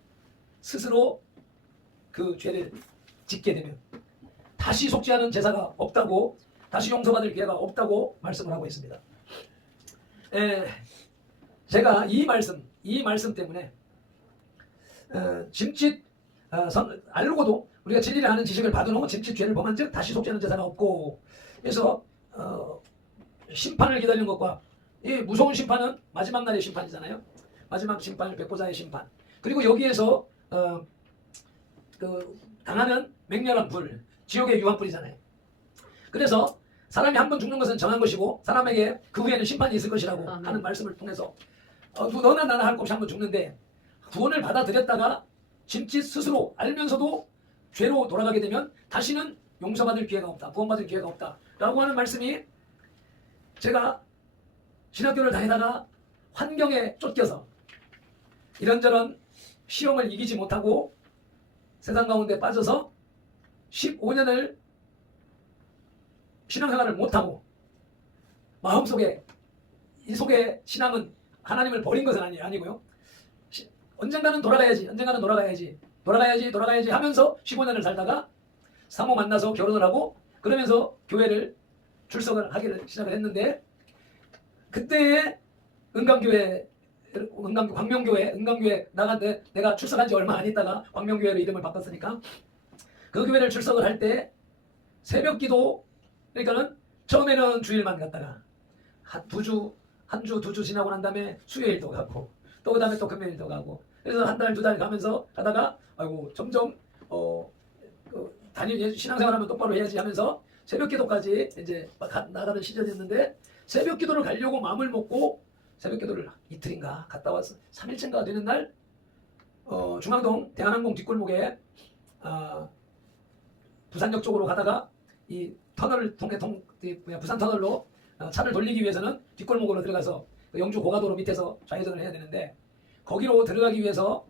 스스로 그 죄를 짓게 되면 다시 속지 않은 제사가 없다고, 다시 용서받을 기회가 없다고 말씀을 하고 있습니다. 제가 이 말씀 때문에 짐짓 알고도 우리가 진리를 아는 지식을 받은 후 짐짓 죄를 범한 즉 다시 속지 않은 제사가 없고, 그래서 심판을 기다리는 것과 이 무서운 심판은 마지막 날의 심판이잖아요. 마지막 심판, 백보자의 심판. 그리고 여기에서 그 당하는 맹렬한 불, 지옥의 유황불이잖아요. 그래서 사람이 한 번 죽는 것은 정한 것이고 사람에게 그 후에는 심판이 있을 것이라고 하는 말씀을 통해서 너나 나나 할 것 없이 한 번 죽는데, 구원을 받아들였다가 짐짓 스스로 알면서도 죄로 돌아가게 되면 다시는 용서받을 기회가 없다, 구원받을 기회가 없다 라고 하는 말씀이, 제가 신학교를 다니다가 환경에 쫓겨서 이런저런 시험을 이기지 못하고 세상 가운데 빠져서 15년을 신앙생활을 못하고 마음속에 이 속에 신앙은 하나님을 버린 것은 아니고요. 언젠가는 돌아가야지 하면서 15년을 살다가 사모 만나서 결혼을 하고 그러면서 교회를 출석을 하기를 시작을 했는데, 그때에 광명교회 나갔는데 내가 출석한 지 얼마 안 있다가 광명교회로 이름을 바꿨으니까 그 교회를 출석을 할 때 새벽 기도, 그러니까는 처음에는 주일만 갔다가 한 두 주 지나고 난 다음에 수요일도 가고 또 그 다음에 또 금요일도 가고, 그래서 한 달, 두 달 가면서 가다가 아이고 점점 신앙생활하면 똑바로 해야지 하면서 새벽 기도까지 이제 나가는 시절이었는데, 새벽 기도를 가려고 마음을 먹고 새벽 기도를 이틀인가 갔다 와서 3일째인가 되는 날 중앙동 대한항공 뒷골목에 부산역 쪽으로 가다가 이 터널을 통해 부산 터널로 차를 돌리기 위해서는 뒷골목으로 들어가서 영주 고가도로 밑에서 좌회전을 해야 되는데, 거기로 들어가기 위해서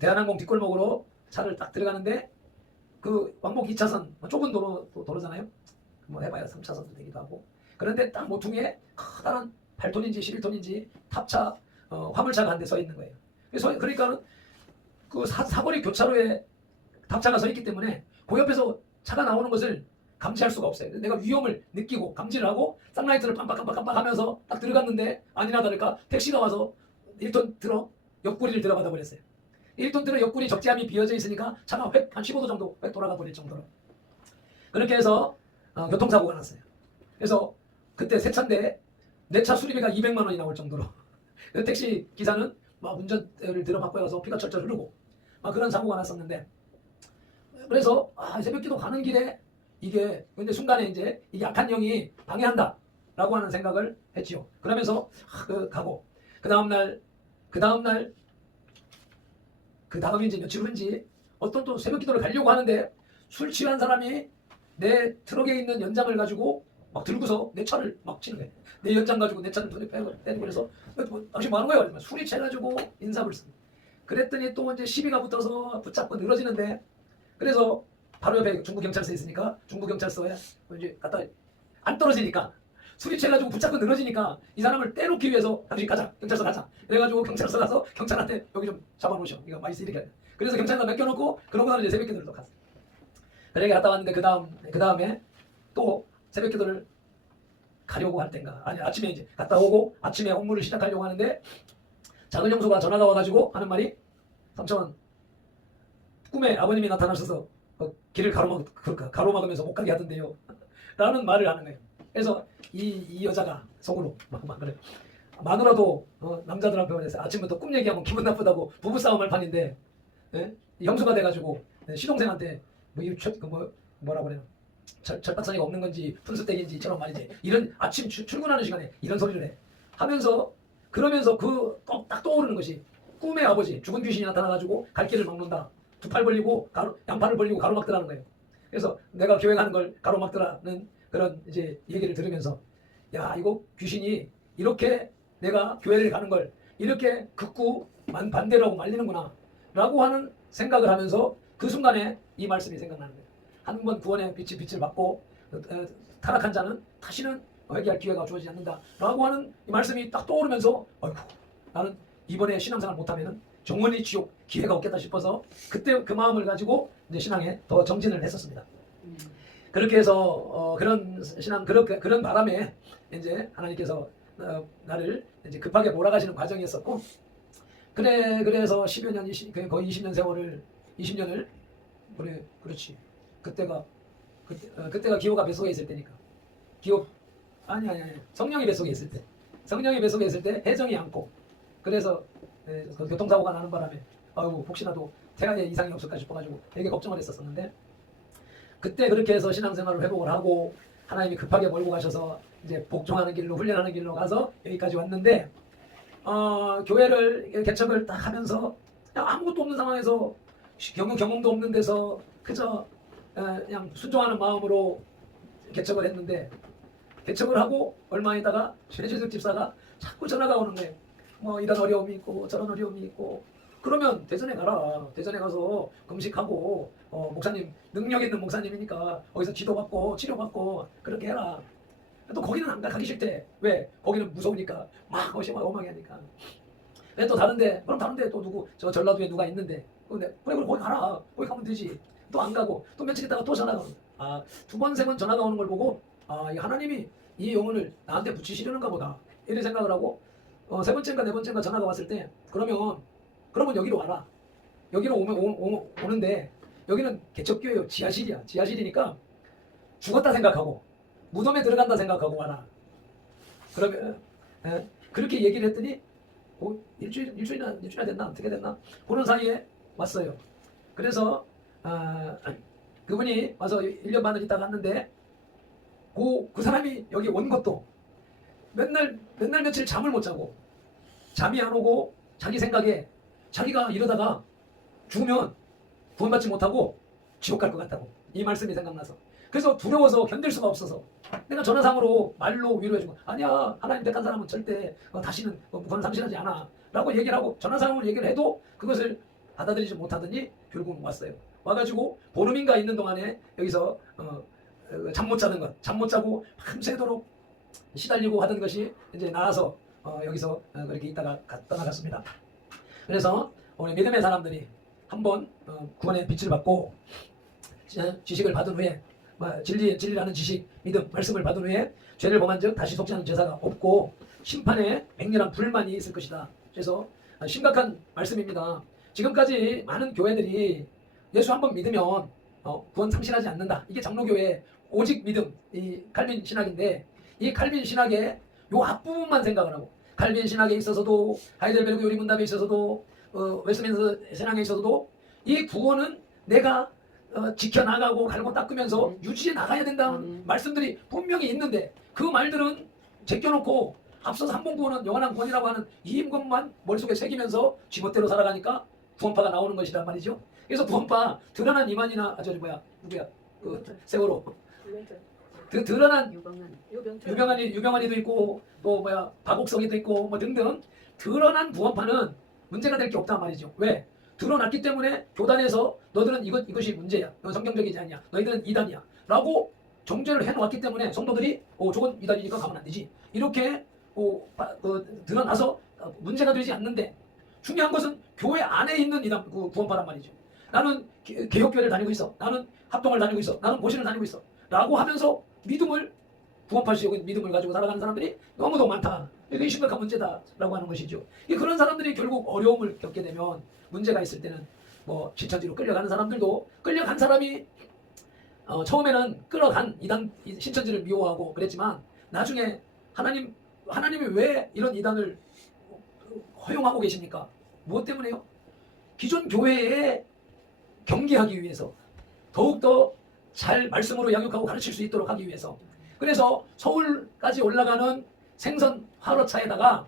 대한항공 뒷골목으로 차를 딱 들어가는데 그 왕복 2차선 좁은 도로잖아요. 뭐 해봐야 3차선도 되기도 하고, 그런데 딱 모퉁이에 커다란 8톤인지 11톤인지 탑차 화물차가 한 대 서 있는 거예요. 그러니까는 그 사거리 교차로에 탑차가 서 있기 때문에 그 옆에서 차가 나오는 것을 감지할 수가 없어요. 내가 위험을 느끼고 감지를 하고 쌍라이트를 깜빡깜빡 하면서 딱 들어갔는데 아니나 다를까 택시가 와서 1톤 들어 옆구리를 들어받아 버렸어요. 1톤 들어 옆구리 적재함이 비어져 있으니까 차가 획 한 15도 정도 획 돌아가 버릴 정도로 그렇게 해서 교통사고가 났어요. 그래서 그때 새 차인데 내 차 수리비가 200만 원이 나올 정도로 택시 기사는 막 운전대를 들어받고 가서 피가 철철 흐르고 막 그런 사고가 났었는데, 그래서 새벽기도 가는 길에 근데 순간에 이제 이 약한 영이 방해한다 라고 하는 생각을 했지요. 그러면서 가고 그 다음인지 며칠 후인지 어떤 또 새벽기도를 가려고 하는데 술 취한 사람이 내 트럭에 있는 연장을 가지고 막 들고서 내 차를 막 치는 거예요. 내 연장 가지고 내 차를 손에 빼고 그래서 당신 뭐 하는 거야? 그러면 술이 취해가지고 인사불성. 그랬더니 또 이제 시비가 붙어서 붙잡고 늘어지는데, 그래서 바로 옆에 중부 경찰서 있으니까 중부 경찰서에 이제 갔다 안 떨어지니까 술이 취해가지고 붙잡고 늘어지니까 이 사람을 떼놓기 위해서 당신 가자, 경찰서 가자. 그래가지고 경찰서 가서 경찰한테 여기 좀 잡아놓으셔. 이거 많이 쓰이게. 그래서 경찰서 맡겨놓고 그러고 나서 이제 새벽기도를 또 갔어요. 그렇게 갔다 왔는데 그 다음에 또 새벽기도를 가려고 할 때인가, 아니 아침에 이제 갔다 오고 아침에 업무를 시작하려고 하는데 작은 형수가 전화가 와가지고 하는 말이, 삼촌 꿈에 아버님이 나타나셔서 길을 가로막으면서 못 가게 하던데요 라는 말을 하는 거예요. 그래서 이 여자가 속으로 막 그래. 마누라도 남자들 앞에 아침부터 꿈 얘기하면 기분 나쁘다고 부부싸움 할 판인데, 예? 이 형수가 돼가지고 시동생한테 뭐라고 그래요? 절박선이가 없는 건지 푼수댁인지처럼 말이지, 이런 아침 출근하는 시간에 이런 소리를 해 하면서, 그러면서 딱 떠오르는 것이, 꿈의 아버지 죽은 귀신이 나타나가지고 갈 길을 막는다, 두 팔 벌리고 양팔을 벌리고 가로막더라는 거예요. 그래서 내가 교회 가는 걸 가로막더라는 그런 이제 얘기를 들으면서, 야, 이거 귀신이 이렇게 내가 교회를 가는 걸 이렇게 극구 반대로 하고 말리는구나 라고 하는 생각을 하면서, 그 순간에 이 말씀이 생각나는 거예요. 한 번 구원의 빛을 받고 타락한 자는 다시는 회개할 기회가 주어지지 않는다 라고 하는 이 말씀이 딱 떠오르면서, 아이고, 나는 이번에 신앙생활 못하면 정원이 지옥 기회가 없겠다 싶어서 그때 그 마음을 가지고 이제 신앙에 더 정진을 했었습니다. 그렇게 해서 그런 신앙, 그런 바람에 이제 하나님께서 나를 이제 급하게 몰아가시는 과정이었었고, 그래서 10여 년, 거의 20년 세월을, 20년을, 그렇지. 그때가 기호가 뱃속에 있을 때니까. 아니. 성령이 뱃속에 있을 때. 성령이 뱃속에 있을 때 혜정이 안고, 그래서 그 교통사고가 나는 바람에, 아이고, 혹시라도 태아에 이상이 없을까 싶어가지고 되게 걱정을 했었는데, 그때 그렇게 해서 신앙생활을 회복을 하고 하나님이 급하게 몰고 가셔서 이제 복종하는 길로, 훈련하는 길로 가서 여기까지 왔는데, 교회를 개척을 딱 하면서 그냥 아무것도 없는 상황에서, 경험도 없는 데서 그저 그냥 순종하는 마음으로 개척을 했는데, 개척을 하고 얼마 있다가 최재석 집사가 자꾸 전화가 오는 거예요. 뭐 이런 어려움이 있고 저런 어려움이 있고, 그러면 대전에 가라. 대전에 가서 금식하고, 목사님, 능력 있는 목사님이니까 거기서 기도받고 치료받고 그렇게 해라. 또 거기는 안 가기 싫대. 왜? 거기는 무서우니까 막 어마어마하게 하니까. 왜 또 다른데 또 누구, 저 전라도에 누가 있는데, 그래 거기 가라. 거기 가면 되지. 또 안 가고 또 며칠 있다가 또 전화가 오는. 두 번 세 번 전화가 오는 걸 보고, 이 하나님이 이 영혼을 나한테 붙이시려는가 보다 이런 생각을 하고, 세 번째인가 네 번째인가 전화가 왔을 때, 그러면 여기로 와라. 여기로 오는데 여기는 개척교회요. 지하실이야. 지하실이니까 죽었다 생각하고 무덤에 들어간다 생각하고 와라. 그러면 그렇게 얘기를 했더니 일주일이나 됐나 어떻게 됐나 그런 사이에 왔어요. 그래서 그분이 와서 1년 반을 있다가 갔는데, 그 사람이 여기 온 것도 맨날 며칠 잠을 못 자고, 잠이 안 오고, 자기 생각에 자기가 이러다가 죽으면 구원받지 못하고 지옥 갈 것 같다고 이 말씀이 생각나서, 그래서 두려워서 견딜 수가 없어서 내가 전화상으로 말로 위로해주고, 아니야, 하나님 택한 사람은 절대 다시는 구원 상실하지 않아 라고 얘기를 하고 밤상으로 얘기를 해도 그것을 받아들이지 못하더니 결국 왔어요. 와가지고 보름인가 있는 동안에 여기서 잠 못 자는 것, 잠 못 자고 밤새도록 시달리고 하던 것이 이제 나아서 여기서 그렇게 있다가 떠나갔습니다. 그래서 우리 믿음의 사람들이 한번 구원의 빛을 받고 지식을 받은 후에, 진리라는 지식, 믿음, 말씀을 받은 후에 죄를 범한 즉 다시 속지 않은 제사가 없고 심판에 맹렬한 불만이 있을 것이다. 그래서 심각한 말씀입니다. 지금까지 많은 교회들이 예수 한번 믿으면 구원 상실하지 않는다. 이게 장로교회 오직 믿음, 이 칼빈 신학인데, 이 칼빈 신학의 요 앞부분만 생각을 하고, 칼빈 신학에 있어서도, 하이델베르크 요리문답에 있어서도, 웨스트민스터 신학에 있어서도 이 구원은 내가 지켜나가고 갈고 닦으면서 유지해 나가야 된다는 말씀들이 분명히 있는데, 그 말들은 제껴놓고 앞서서 한번 구원은 영원한 구원이라고 하는 이 것만 머릿속에 새기면서 지멋대로 살아가니까 구원파가 나오는 것이란 말이죠. 그래서 구원파 드러난 이만이나 누구야 세월호 드러난 유병환이도 있고, 또 박옥성이도 있고 뭐 등등 드러난 구원파는 문제가 될 게 없단 말이죠. 왜? 드러났기 때문에 교단에서 너희들은 이것이 문제야, 너 성경적이지 않냐, 너희들은 이단이야 라고 정죄를 해놓았기 때문에 성도들이 저건 이단이니까 가면 안 되지 이렇게 드러나서 문제가 되지 않는데, 중요한 것은 교회 안에 있는 이단 구원파란 말이죠. 나는 개혁교회를 다니고 있어, 나는 합동을 다니고 있어, 나는 모신을 다니고 있어 라고 하면서 믿음을 구원파식 믿음을 가지고 살아가는 사람들이 너무도 많다. 이게 심각한 문제다라고 하는 것이죠. 그런 사람들이 결국 어려움을 겪게 되면 문제가 있을 때는 뭐 신천지로 끌려가는 사람들도 끌려간 사람이 처음에는 끌어간 이단 신천지를 미워하고 그랬지만 나중에 하나님이 왜 이런 이단을 허용하고 계십니까? 무엇 때문에요? 기존 교회에 경계하기 위해서 더욱더 잘 말씀으로 양육하고 가르칠 수 있도록 하기 위해서. 그래서 서울까지 올라가는 생선 화로차에다가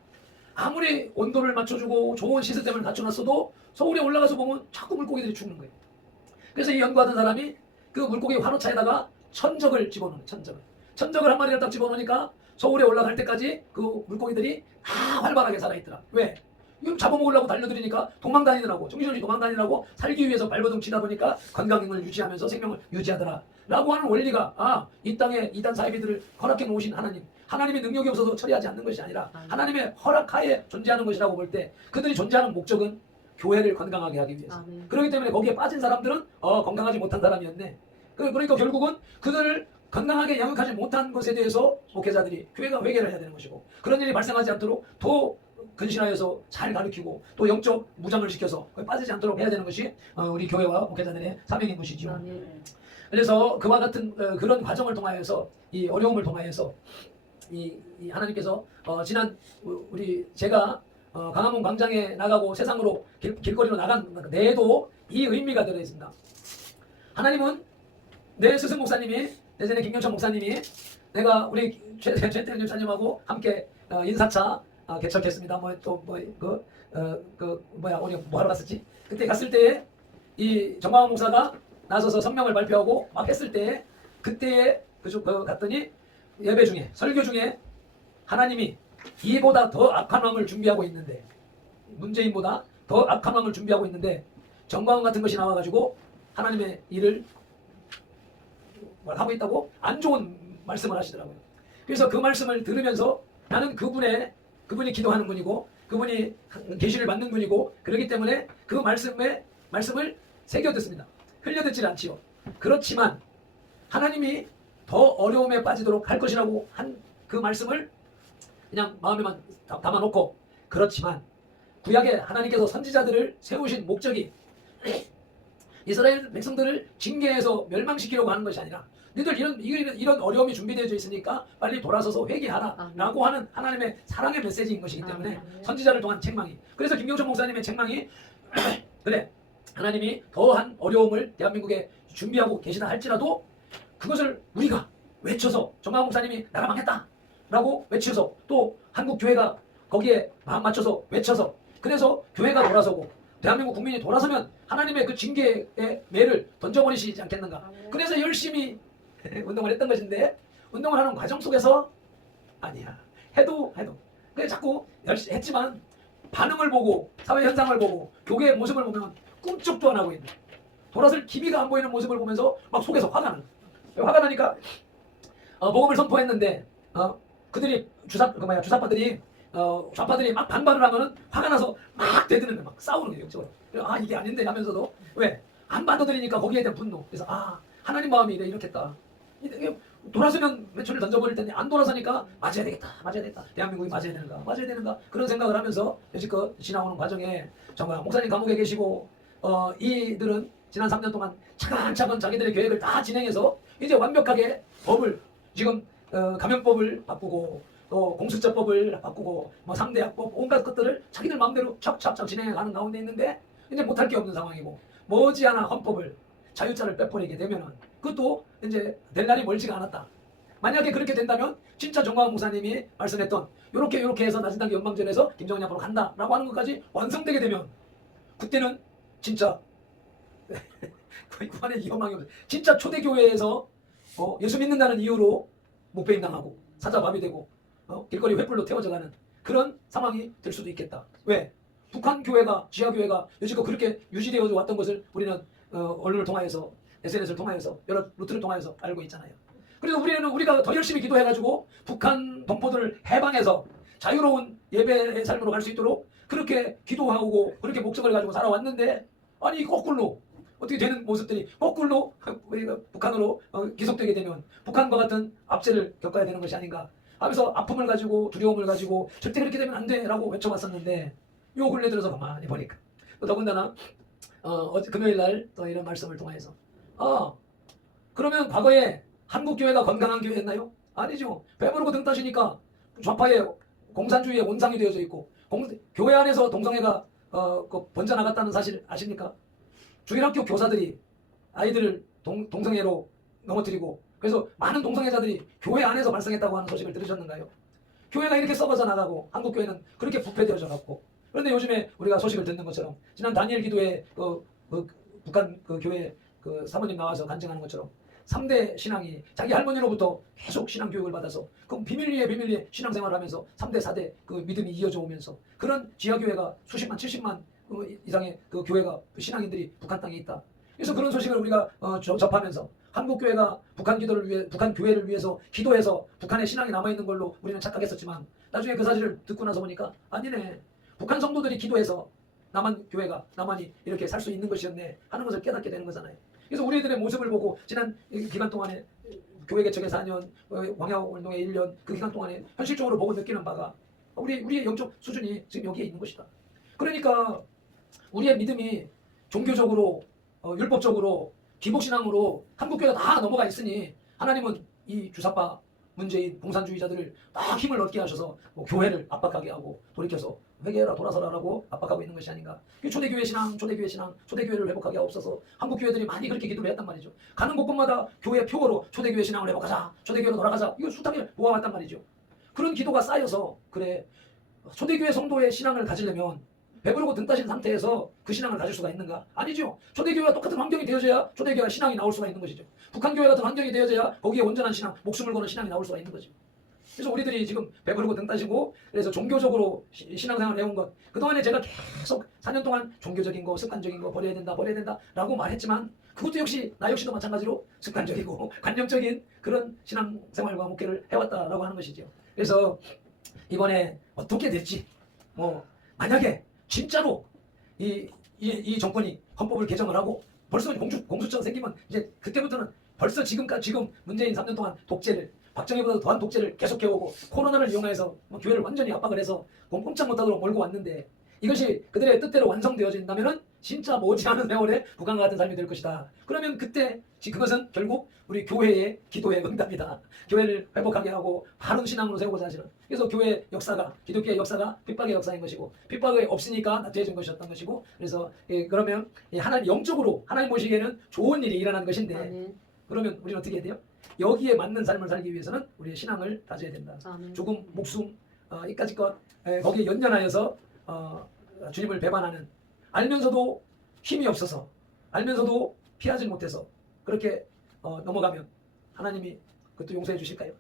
아무리 온도를 맞춰주고 좋은 시스템을 갖춰놨어도 서울에 올라가서 보면 자꾸 물고기들이 죽는 거예요. 그래서 이 연구하던 사람이 그 물고기 화로차에다가 천적을 집어넣는 천적을 한 마리를 딱 집어넣으니까 서울에 올라갈 때까지 그 물고기들이 다 활발하게 살아있더라. 왜? 이거 잡아먹으려고 달려들으니까 도망다니느라고, 정신없이 도망다니느라고 살기 위해서 발버둥 치다 보니까 건강을 유지하면서 생명을 유지하더라 라고 하는 원리가 이 땅에 이단 사이비들을 허락해 놓으신 하나님의 능력이 없어서 처리하지 않는 것이 아니라 하나님의 허락하에 존재하는 것이라고 볼 때 그들이 존재하는 목적은 교회를 건강하게 하기 위해서. 그렇기 때문에 거기에 빠진 사람들은 건강하지 못한 사람이었네. 그러니까 결국은 그들을 건강하게 양육하지 못한 것에 대해서 목회자들이 교회가 회개를 해야 되는 것이고, 그런 일이 발생하지 않도록 더 근신하여서 잘 가르치고 또 영적 무장을 시켜서 빠지지 않도록 해야 되는 것이 우리 교회와 목회자들의 사명인 것이죠. 그래서 그와 같은 그런 과정을 통하여서 이 어려움을 통하여서 이 하나님께서 지난 제가 광화문 광장에 나가고 세상으로 길거리로 나간 내에도 이 의미가 들어 있습니다. 하나님은 내 스승 목사님이, 예전에 김경천 목사님이 내가 우리 최태현 집사님하고 함께 인사차 개척했습니다. 우리 뭐 하러 갔었지? 그때 갔을 때에 이 정광훈 목사가 나서서 성명을 발표하고 막 했을 때에 그때에 갔더니 예배 중에 설교 중에 하나님이 이보다 더 악한 왕을 준비하고 있는데, 문재인보다 더 악한 왕을 준비하고 있는데 정광훈 같은 것이 나와가지고 하나님의 일을 하고 있다고 안 좋은 말씀을 하시더라고요. 그래서 그 말씀을 들으면서 나는 그분이 기도하는 분이고 그분이 계시를 받는 분이고 그렇기 때문에 그 말씀을 새겨 듣습니다. 흘려 듣질 않지요. 그렇지만 하나님이 더 어려움에 빠지도록 할 것이라고 한 그 말씀을 그냥 마음에만 담아놓고, 그렇지만 구약에 하나님께서 선지자들을 세우신 목적이 이스라엘 백성들을 징계해서 멸망시키려고 하는 것이 아니라 너희들 이런 어려움이 준비되어 있으니까 빨리 돌아서서 회개하라 라고 하는 하나님의 사랑의 메시지인 것이기 때문에 선지자를 통한 책망이, 그래서 김경천 목사님의 책망이 그래, 하나님이 더한 어려움을 대한민국에 준비하고 계시다 할지라도 그것을 우리가 외쳐서, 정광훈 목사님이 나라 망했다 라고 외쳐서 또 한국 교회가 거기에 마음 맞춰서 외쳐서, 그래서 교회가 돌아서고 대한민국 국민이 돌아서면 하나님의 그 징계의 매를 던져버리시지 않겠는가. 그래서 열심히 운동을 했던 것인데, 운동을 하는 과정 속에서 아니야, 해도 그래 자꾸 열심히 했지만 반응을 보고 사회 현상을 보고 교계의 모습을 보면 꿈쩍도 안 하고 있는, 돌아설 기미가 안 보이는 모습을 보면서 막 속에서 화가 나니까 복음을 선포했는데 그들이 주사파들이 좌파들이 막 반발을 하면은 화가 나서 막 대드는 막 싸우는 거예요. 영적으로. 이게 아닌데 하면서도 왜 안 받아들이니까 거기에 대한 분노. 그래서 하나님 마음이 이렇겠다. 돌아서면 매초를 던져버릴 텐데 안 돌아서니까 맞아야 되겠다. 대한민국이 맞아야 되는가 그런 생각을 하면서 여지껏 지나오는 과정에 정말 목사님 감옥에 계시고 이들은 지난 3년 동안 차근차근 자기들의 계획을 다 진행해서 이제 완벽하게 법을 지금 감염법을 바꾸고 또 공수처법을 바꾸고 뭐 3대약법 온갖 것들을 자기들 마음대로 척척척 진행해가는 가운데 있는데 이제 못할 게 없는 상황이고, 머지않아 헌법을 자유자를 빼버리게 되면은 그것도 이제 될 날이 멀지가 않았다. 만약에 그렇게 된다면 진짜 정광훈 목사님이 말씀했던 요렇게 해서 낮은 단계 연방전에서 김정은이 앞으로 간다라고 하는 것까지 완성되게 되면 그때는 진짜 구한의 희망이 없어요. 진짜 초대교회에서 예수 믿는다는 이유로 목배임당하고 사자밥이 되고 길거리 횃불로 태워져가는 그런 상황이 될 수도 있겠다. 왜? 북한 교회가, 지하교회가 여지껏 그렇게 유지되어 왔던 것을 우리는 언론을 통하여서, SNS를 통하여서, 여러 루트를 통하여서 알고 있잖아요. 그래서 우리가 더 열심히 기도해가지고 북한 동포들을 해방해서 자유로운 예배의 삶으로 갈 수 있도록 그렇게 기도하고 그렇게 목적을 가지고 살아왔는데, 아니 거꾸로 어떻게 되는 모습들이 거꾸로 우리가 북한으로 기속되게 되면 북한과 같은 압제를 겪어야 되는 것이 아닌가 하면서 아픔을 가지고 두려움을 가지고 절대 그렇게 되면 안 돼라고 외쳐봤었는데 요 근래 들어서 가만히 보니까 더군다나 어제 금요일 날 또 이런 말씀을 통해서 그러면 과거에 한국 교회가 건강한 교회였나요? 아니죠. 배부르고 등 따시니까 좌파의 공산주의의 온상이 되어져 있고 교회 안에서 동성애가 번져나갔다는 사실 아십니까? 주일학교 교사들이 아이들을 동성애로 넘어뜨리고 그래서 많은 동성애자들이 교회 안에서 발생했다고 하는 소식을 들으셨는가요? 교회가 이렇게 썩어져 나가고 한국 교회는 그렇게 부패되어져 갔고 그런데 요즘에 우리가 소식을 듣는 것처럼 지난 다니엘 기도회 북한 교회 사모님 나와서 간증하는 것처럼 3대 신앙이 자기 할머니로부터 계속 신앙 교육을 받아서 그 비밀리에 신앙생활을 하면서 3대 4대 그 믿음이 이어져 오면서 그런 지하교회가 수십만 70만 이상의 그 교회가 신앙인들이 북한 땅에 있다. 그래서 그런 소식을 우리가 접하면서 한국 교회가 북한 교회를 위해서 기도해서 북한의 신앙이 남아있는 걸로 우리는 착각했었지만 나중에 그 사실을 듣고 나서 보니까 아니네. 북한 성도들이 기도해서 남한이 이렇게 살 수 있는 것이었네 하는 것을 깨닫게 되는 거잖아요. 그래서 우리들의 모습을 보고 지난 기간 동안에 교회 개척의 4년, 광야운동의 1년 그 기간 동안에 현실적으로 보고 느끼는 바가 우리의 영적 수준이 지금 여기에 있는 것이다. 그러니까 우리의 믿음이 종교적으로 율법적으로 기복신앙으로 한국교회가 다 넘어가 있으니 하나님은 이 주사파 문재인 공산주의자들을 막 힘을 얻게 하셔서 교회를 압박하게 하고 돌이켜서 회개해라 돌아서라라고 압박하고 있는 것이 아닌가. 초대교회 신앙, 초대교회를 회복하게 하옵소서. 한국 교회들이 많이 그렇게 기도를 했단 말이죠. 가는 곳곳마다 교회 표어로 초대교회 신앙을 회복하자, 초대교회로 돌아가자. 이거 수탁을 모아왔단 말이죠. 그런 기도가 쌓여서 그래 초대교회 성도의 신앙을 가지려면 배부르고 등 따신 상태에서 그 신앙을 가질 수가 있는가? 아니죠. 초대교회와 똑같은 환경이 되어져야 초대교회가 신앙이 나올 수가 있는 것이죠. 북한교회 같은 환경이 되어져야 거기에 온전한 신앙, 목숨을 거는 신앙이 나올 수가 있는 거죠. 그래서 우리들이 지금 배부르고 등 따시고 그래서 종교적으로 신앙생활을 해온 것 그동안에 제가 계속 4년 동안 종교적인 거, 습관적인 거 버려야 된다 라고 말했지만 그것도 역시 나 역시도 마찬가지로 습관적이고 관념적인 그런 신앙생활과 목회를 해왔다라고 하는 것이죠. 그래서 이번에 어떻게 될지 만약에 진짜로 이 정권이 헌법을 개정을 하고 벌써 공수처가 생기면 이제 그때부터는 벌써 지금 문재인 3년 동안 독재를 박정희보다 더한 독재를 계속해오고 코로나를 이용해서 교회를 완전히 압박을 해서 꼼짝 못하도록 몰고 왔는데 이것이 그들의 뜻대로 완성되어진다면은 진짜 머지않은 세월에 북한과 같은 삶이 될 것이다. 그러면 그때 그것은 결국 우리 교회의 기도의 응답이다. 교회를 회복하게 하고 바른 신앙으로 세우고자 하시는. 그래서 교회 역사가 기독교의 역사가 핍박의 역사인 것이고 핍박이 없으니까 나태해진 것이었던 것이고 그래서 그러면 하나님 영적으로 하나님 보시기에는 좋은 일이 일어난 것인데 그러면 우리는 어떻게 해야 돼요? 여기에 맞는 삶을 살기 위해서는 우리의 신앙을 다져야 된다. 죽음, 목숨, 이까지 것 거기에 연연하여서 주님을 배반하는 알면서도 힘이 없어서 알면서도 피하지 못해서 그렇게 넘어가면 하나님이 그것도 용서해 주실까요?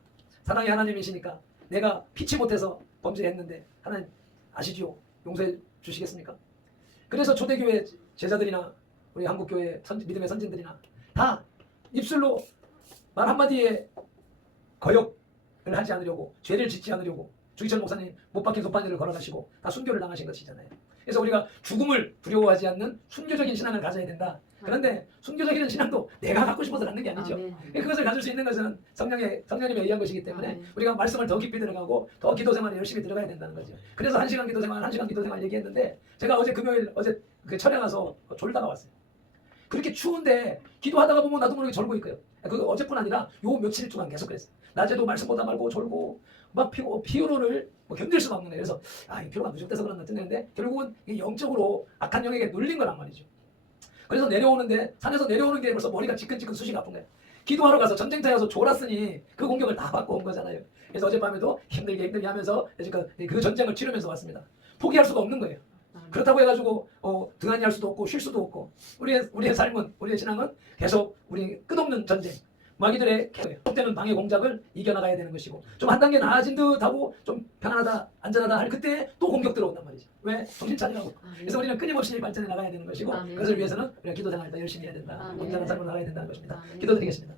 사랑의 하나님이시니까 내가 피치 못해서 범죄했는데 하나님 아시죠? 용서해 주시겠습니까? 그래서 초대교회 제자들이나 우리 한국교회 믿음의 선진들이나 다 입술로 말 한마디에 거역을 하지 않으려고 죄를 짓지 않으려고 주기철 목사님 못 박힌 소판이를 걸어가시고 다 순교를 당하신 것이잖아요. 그래서 우리가 죽음을 두려워하지 않는 순교적인 신앙을 가져야 된다. 그런데 순교적인 신앙도 내가 갖고 싶어서 갖는 게 아니죠. 그것을 가질 수 있는 것은 성령님에 의한 것이기 때문에 우리가 말씀을 더 깊이 들어가고 더 기도 생활에 열심히 들어가야 된다는 거죠. 그래서 1시간 기도 생활 얘기했는데 제가 어제 그 철에 가서 졸다가 왔어요. 그렇게 추운데 기도하다가 보면 나도 모르게 졸고 있고요. 그 어제뿐 아니라 요 며칠 동안 계속 그랬어요. 낮에도 말씀보다 말고 졸고 막 피로를 견딜 수가 없는 거예요. 그래서 이 피로가 누적돼서 그런다 뜨는데 결국은 영적으로 악한 영에게 눌린 거란 말이죠. 그래서 산에서 내려오는 게 벌써 머리가 지끈지끈 쑤시고 아픈 거예요. 기도하러 가서 전쟁터에서 졸았으니 그 공격을 다 받고 온 거잖아요. 그래서 어젯밤에도 힘들게 하면서 그 전쟁을 치르면서 왔습니다. 포기할 수가 없는 거예요. 그렇다고 해가지고 등한히 할 수도 없고 쉴 수도 없고 우리의 삶은 우리의 신앙은 계속 우리 끝없는 전쟁 마귀들의 계속되는 방해 공작을 이겨나가야 되는 것이고 좀 한 단계 나아진 듯하고 좀 편안하다 안전하다 할 그때 또 공격 들어온단 말이죠. 왜? 정신 차리라고. 그래서 우리는 끊임없이 발전해 나가야 되는 것이고 그것을 위해서는 우리가 기도 생활을 더 열심히 해야 된다. 온전한 삶을 나가야 된다는 것입니다. 기도드리겠습니다.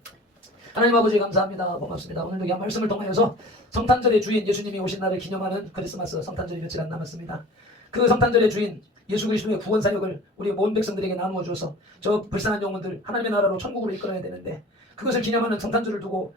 하나님 아버지 감사합니다. 고맙습니다. 오늘도 이 말씀을 통하여서 성탄절의 주인 예수님이 오신 날을 기념하는 크리스마스 성탄절이 며칠 안 남았습니다. 그 성탄절의 주인 예수 그리스도의 구원 사역을 우리 모든 백성들에게 나누어 주어서 저 불쌍한 영혼들 하나님의 나라로 천국으로 이끌어야 되는데, 그것을 기념하는 성탄절을 두고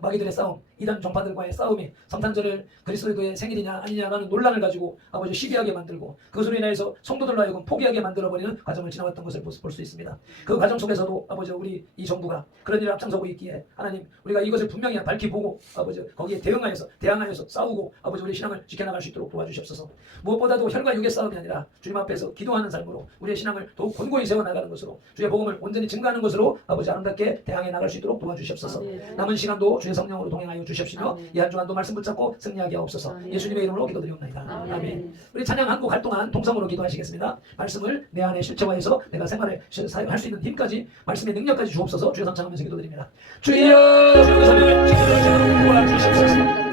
마귀들의 싸움, 이단 종파들과의 싸움이 성탄절을 그리스도의 생일이냐 아니냐라는 논란을 가지고 아버지 시기하게 만들고, 그것으로 인해서 성도들로 하여금 포기하게 만들어버리는 과정을 지나왔던 것을 볼 수 있습니다. 그 과정 속에서도 아버지 우리 이 정부가 그런 일을 앞장서고 있기에 하나님, 우리가 이것을 분명히 밝히보고 아버지 거기에 대항하여서 싸우고 아버지 우리 신앙을 지켜나갈 수 있도록 도와주시옵소서. 무엇보다도 혈과 육의 싸움이 아니라 주님 앞에서 기도하는 삶으로 우리의 신앙을 더욱 권고히 세워나가는 것으로, 주의 복음을 온전히 증거하는 것으로 아버지 아름답게 대항해 나갈 수 있도록 도와주시옵소서. 남은 시간도 주의 성령으로 동행하여 주시옵시며 이 한 주간도 말씀 붙잡고 승리하게 하옵소서. 예수님의 이름으로 기도드리옵나이다. 아멘. 우리 찬양 한 곡 할 동안 동성으로 기도하시겠습니다. 말씀을 내 안에 실체화해서 내가 생활에 사용할 수 있는 힘까지, 말씀의 능력까지 주옵소서. 주여 삼창하면서 기도드립니다. 주여, 주의 사명을 지켜주시도록 도와주시옵소서.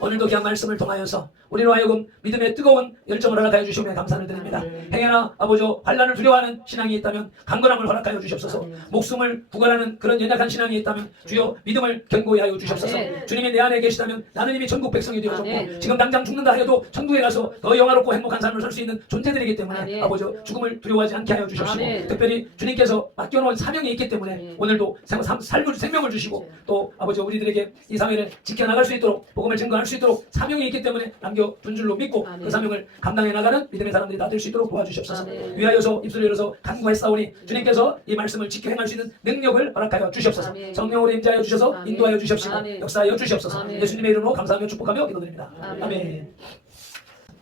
오늘도 귀한 말씀을 통하여서 우리로 하여금 믿음의 뜨거운 열정을 허락하여 주시오며 감사를 드립니다. 행여나 아버지 환난을 두려워하는 신앙이 있다면 강건함을 허락하여 주시옵소서. 목숨을 구걸하는 그런 연약한 신앙이 있다면 주여 믿음을 견고히 하여 주시옵소서. 주님이 내 안에 계시다면 나는 이미 전국 백성이 되어졌고 지금 당장 죽는다 하여도 천국에 가서 더 영화롭고 행복한 삶을 살 수 있는 존재들이기 때문에 아버지 죽음을 두려워하지 않게 하여 주시옵시고, 특별히 주님께서 맡겨놓은 사명이 있기 때문에 오늘도 생명을 주시고 또 아버지 우리들에게 이 사회를 지켜나갈 수 있도록 복음을 증거할 수 있도록 사명이 있기 때문에 남겨둔 줄로 믿고 그 사명을 감당해 나가는 믿음의 사람들이 다 될 수 있도록 도와주시옵소서. 위하여서 입술을 열어서 간구했사오니 주님께서 이 말씀을 지켜 행할 수 있는 능력을 허락하여 주시옵소서. 성령으로 임재하여 주셔서 인도하여 주시옵시고 역사하여 주시옵소서. 예수님의 이름으로 감사하며 축복하며 기도드립니다. 아멘.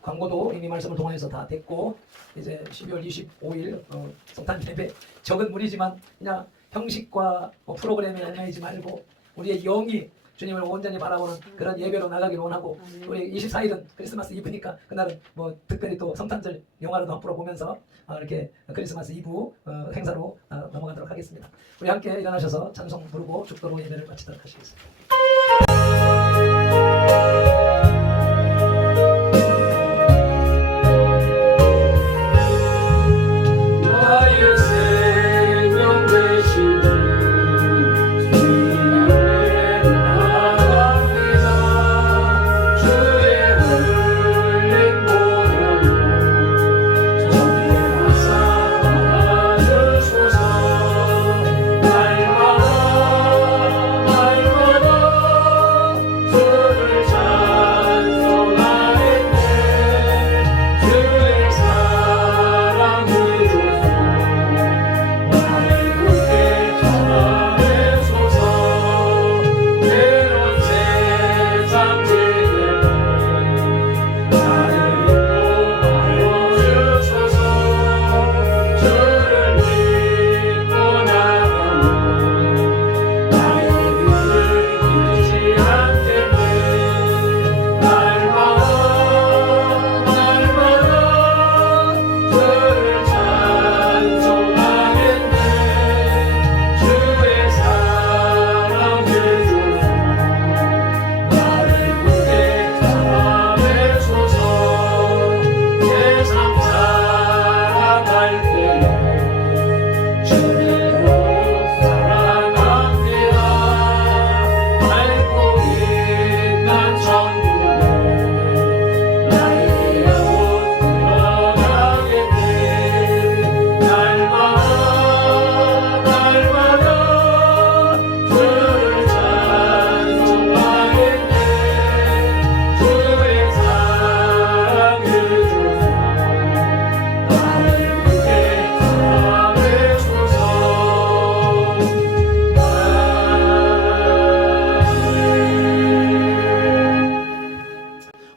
광고도 이미 말씀을 통해서 다 됐고, 이제 12월 25일 성탄 예배, 적은 무리지만 그냥 형식과 프로그램에 얽매이지 말고 우리의 영이 주님을 온전히 바라보는 그런 예배로 나가기를 원하고, 우리 24일은 크리스마스 이브니까 그날은 뭐 특별히 또 성탄절 영화라도 한 프로 보면서 이렇게 크리스마스 이브 행사로 넘어가도록 하겠습니다. 우리 함께 일어나셔서 찬송 부르고 축도로 예배를 마치도록 하시겠습니다.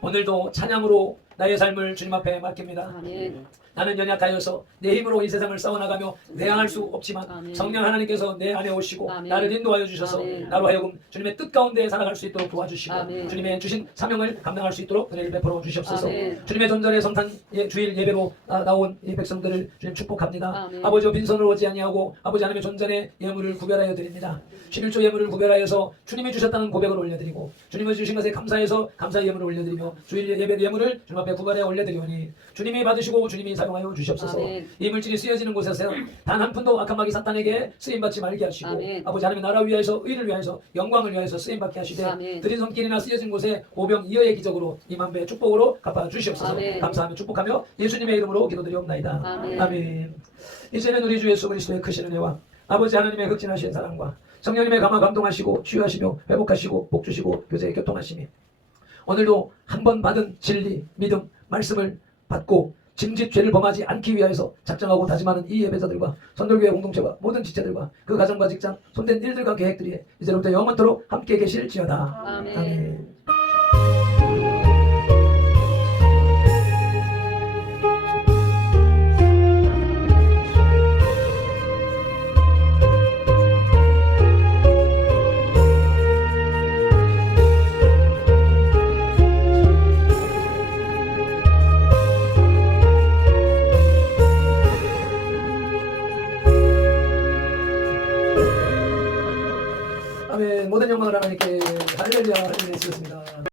오늘도 찬양으로 나의 삶을 주님 앞에 맡깁니다. 아멘. 나는 연약하여서 내 힘으로 이 세상을 싸워나가며 대항할 수 없지만 아멘. 성령 하나님께서 내 안에 오시고 아멘. 나를 인도하여 주셔서 아멘. 나로 하여금 주님의 뜻 가운데 살아갈 수 있도록 도와주시고 아멘. 주님의 주신 사명을 감당할 수 있도록 은혜를 베풀어 주시옵소서. 아멘. 주님의 전전의 성탄 주일 예배로 나온 이 백성들을 주님 축복합니다. 아멘. 아버지 빈손으로 오지 아니하고 아버지 하나님의 전전의 예물을 구별하여 드립니다. 11조 예물을 구별하여서 주님이 주셨다는 고백을 올려드리고 주님이 주신 것에 감사해서 감사의 예물을 올려드리며 주일 예배 예물을 주님 앞에 구별해 올려드리오니 주님이 받으시고 주님이 사용하여 주시옵소서. 아멘. 이 물질이 쓰여지는 곳에서 단 한 푼도 악한 마귀 사탄에게 쓰임받지 말게 하시고 아멘. 아버지 하나님의 나라 위하여서 의를 위하여서 영광을 위하여서 쓰임받게 하시되 아멘. 드린 손길이나 쓰여진 곳에 오병 이어의 기적으로 2만 배의 축복으로 갚아 주시옵소서. 아멘. 감사하며 축복하며 예수님의 이름으로 기도드리옵나이다. 아멘. 아멘. 이제는 우리 주 예수 그리스도의 크신 은혜와 아버지 하나님의 극진하신 사랑과 성령님의 감화 감동하시고 치유하시며 회복하시고 복주시고 교제에 교통하시니 오늘도 한 번 받은 진리, 믿음, 말씀을 받고 짐짓 죄를 범하지 않기 위하여서 작정하고 다짐하는 이 예배자들과 선돌교회 공동체와 모든 지체들과 그 가정과 직장, 손댄 일들과 계획들이 이제로부터 영원토록 함께 계실지어다. 아멘. 아멘. 아멘. 모든 영광을 하나님께 할렐루야 할렐루야 했습니다.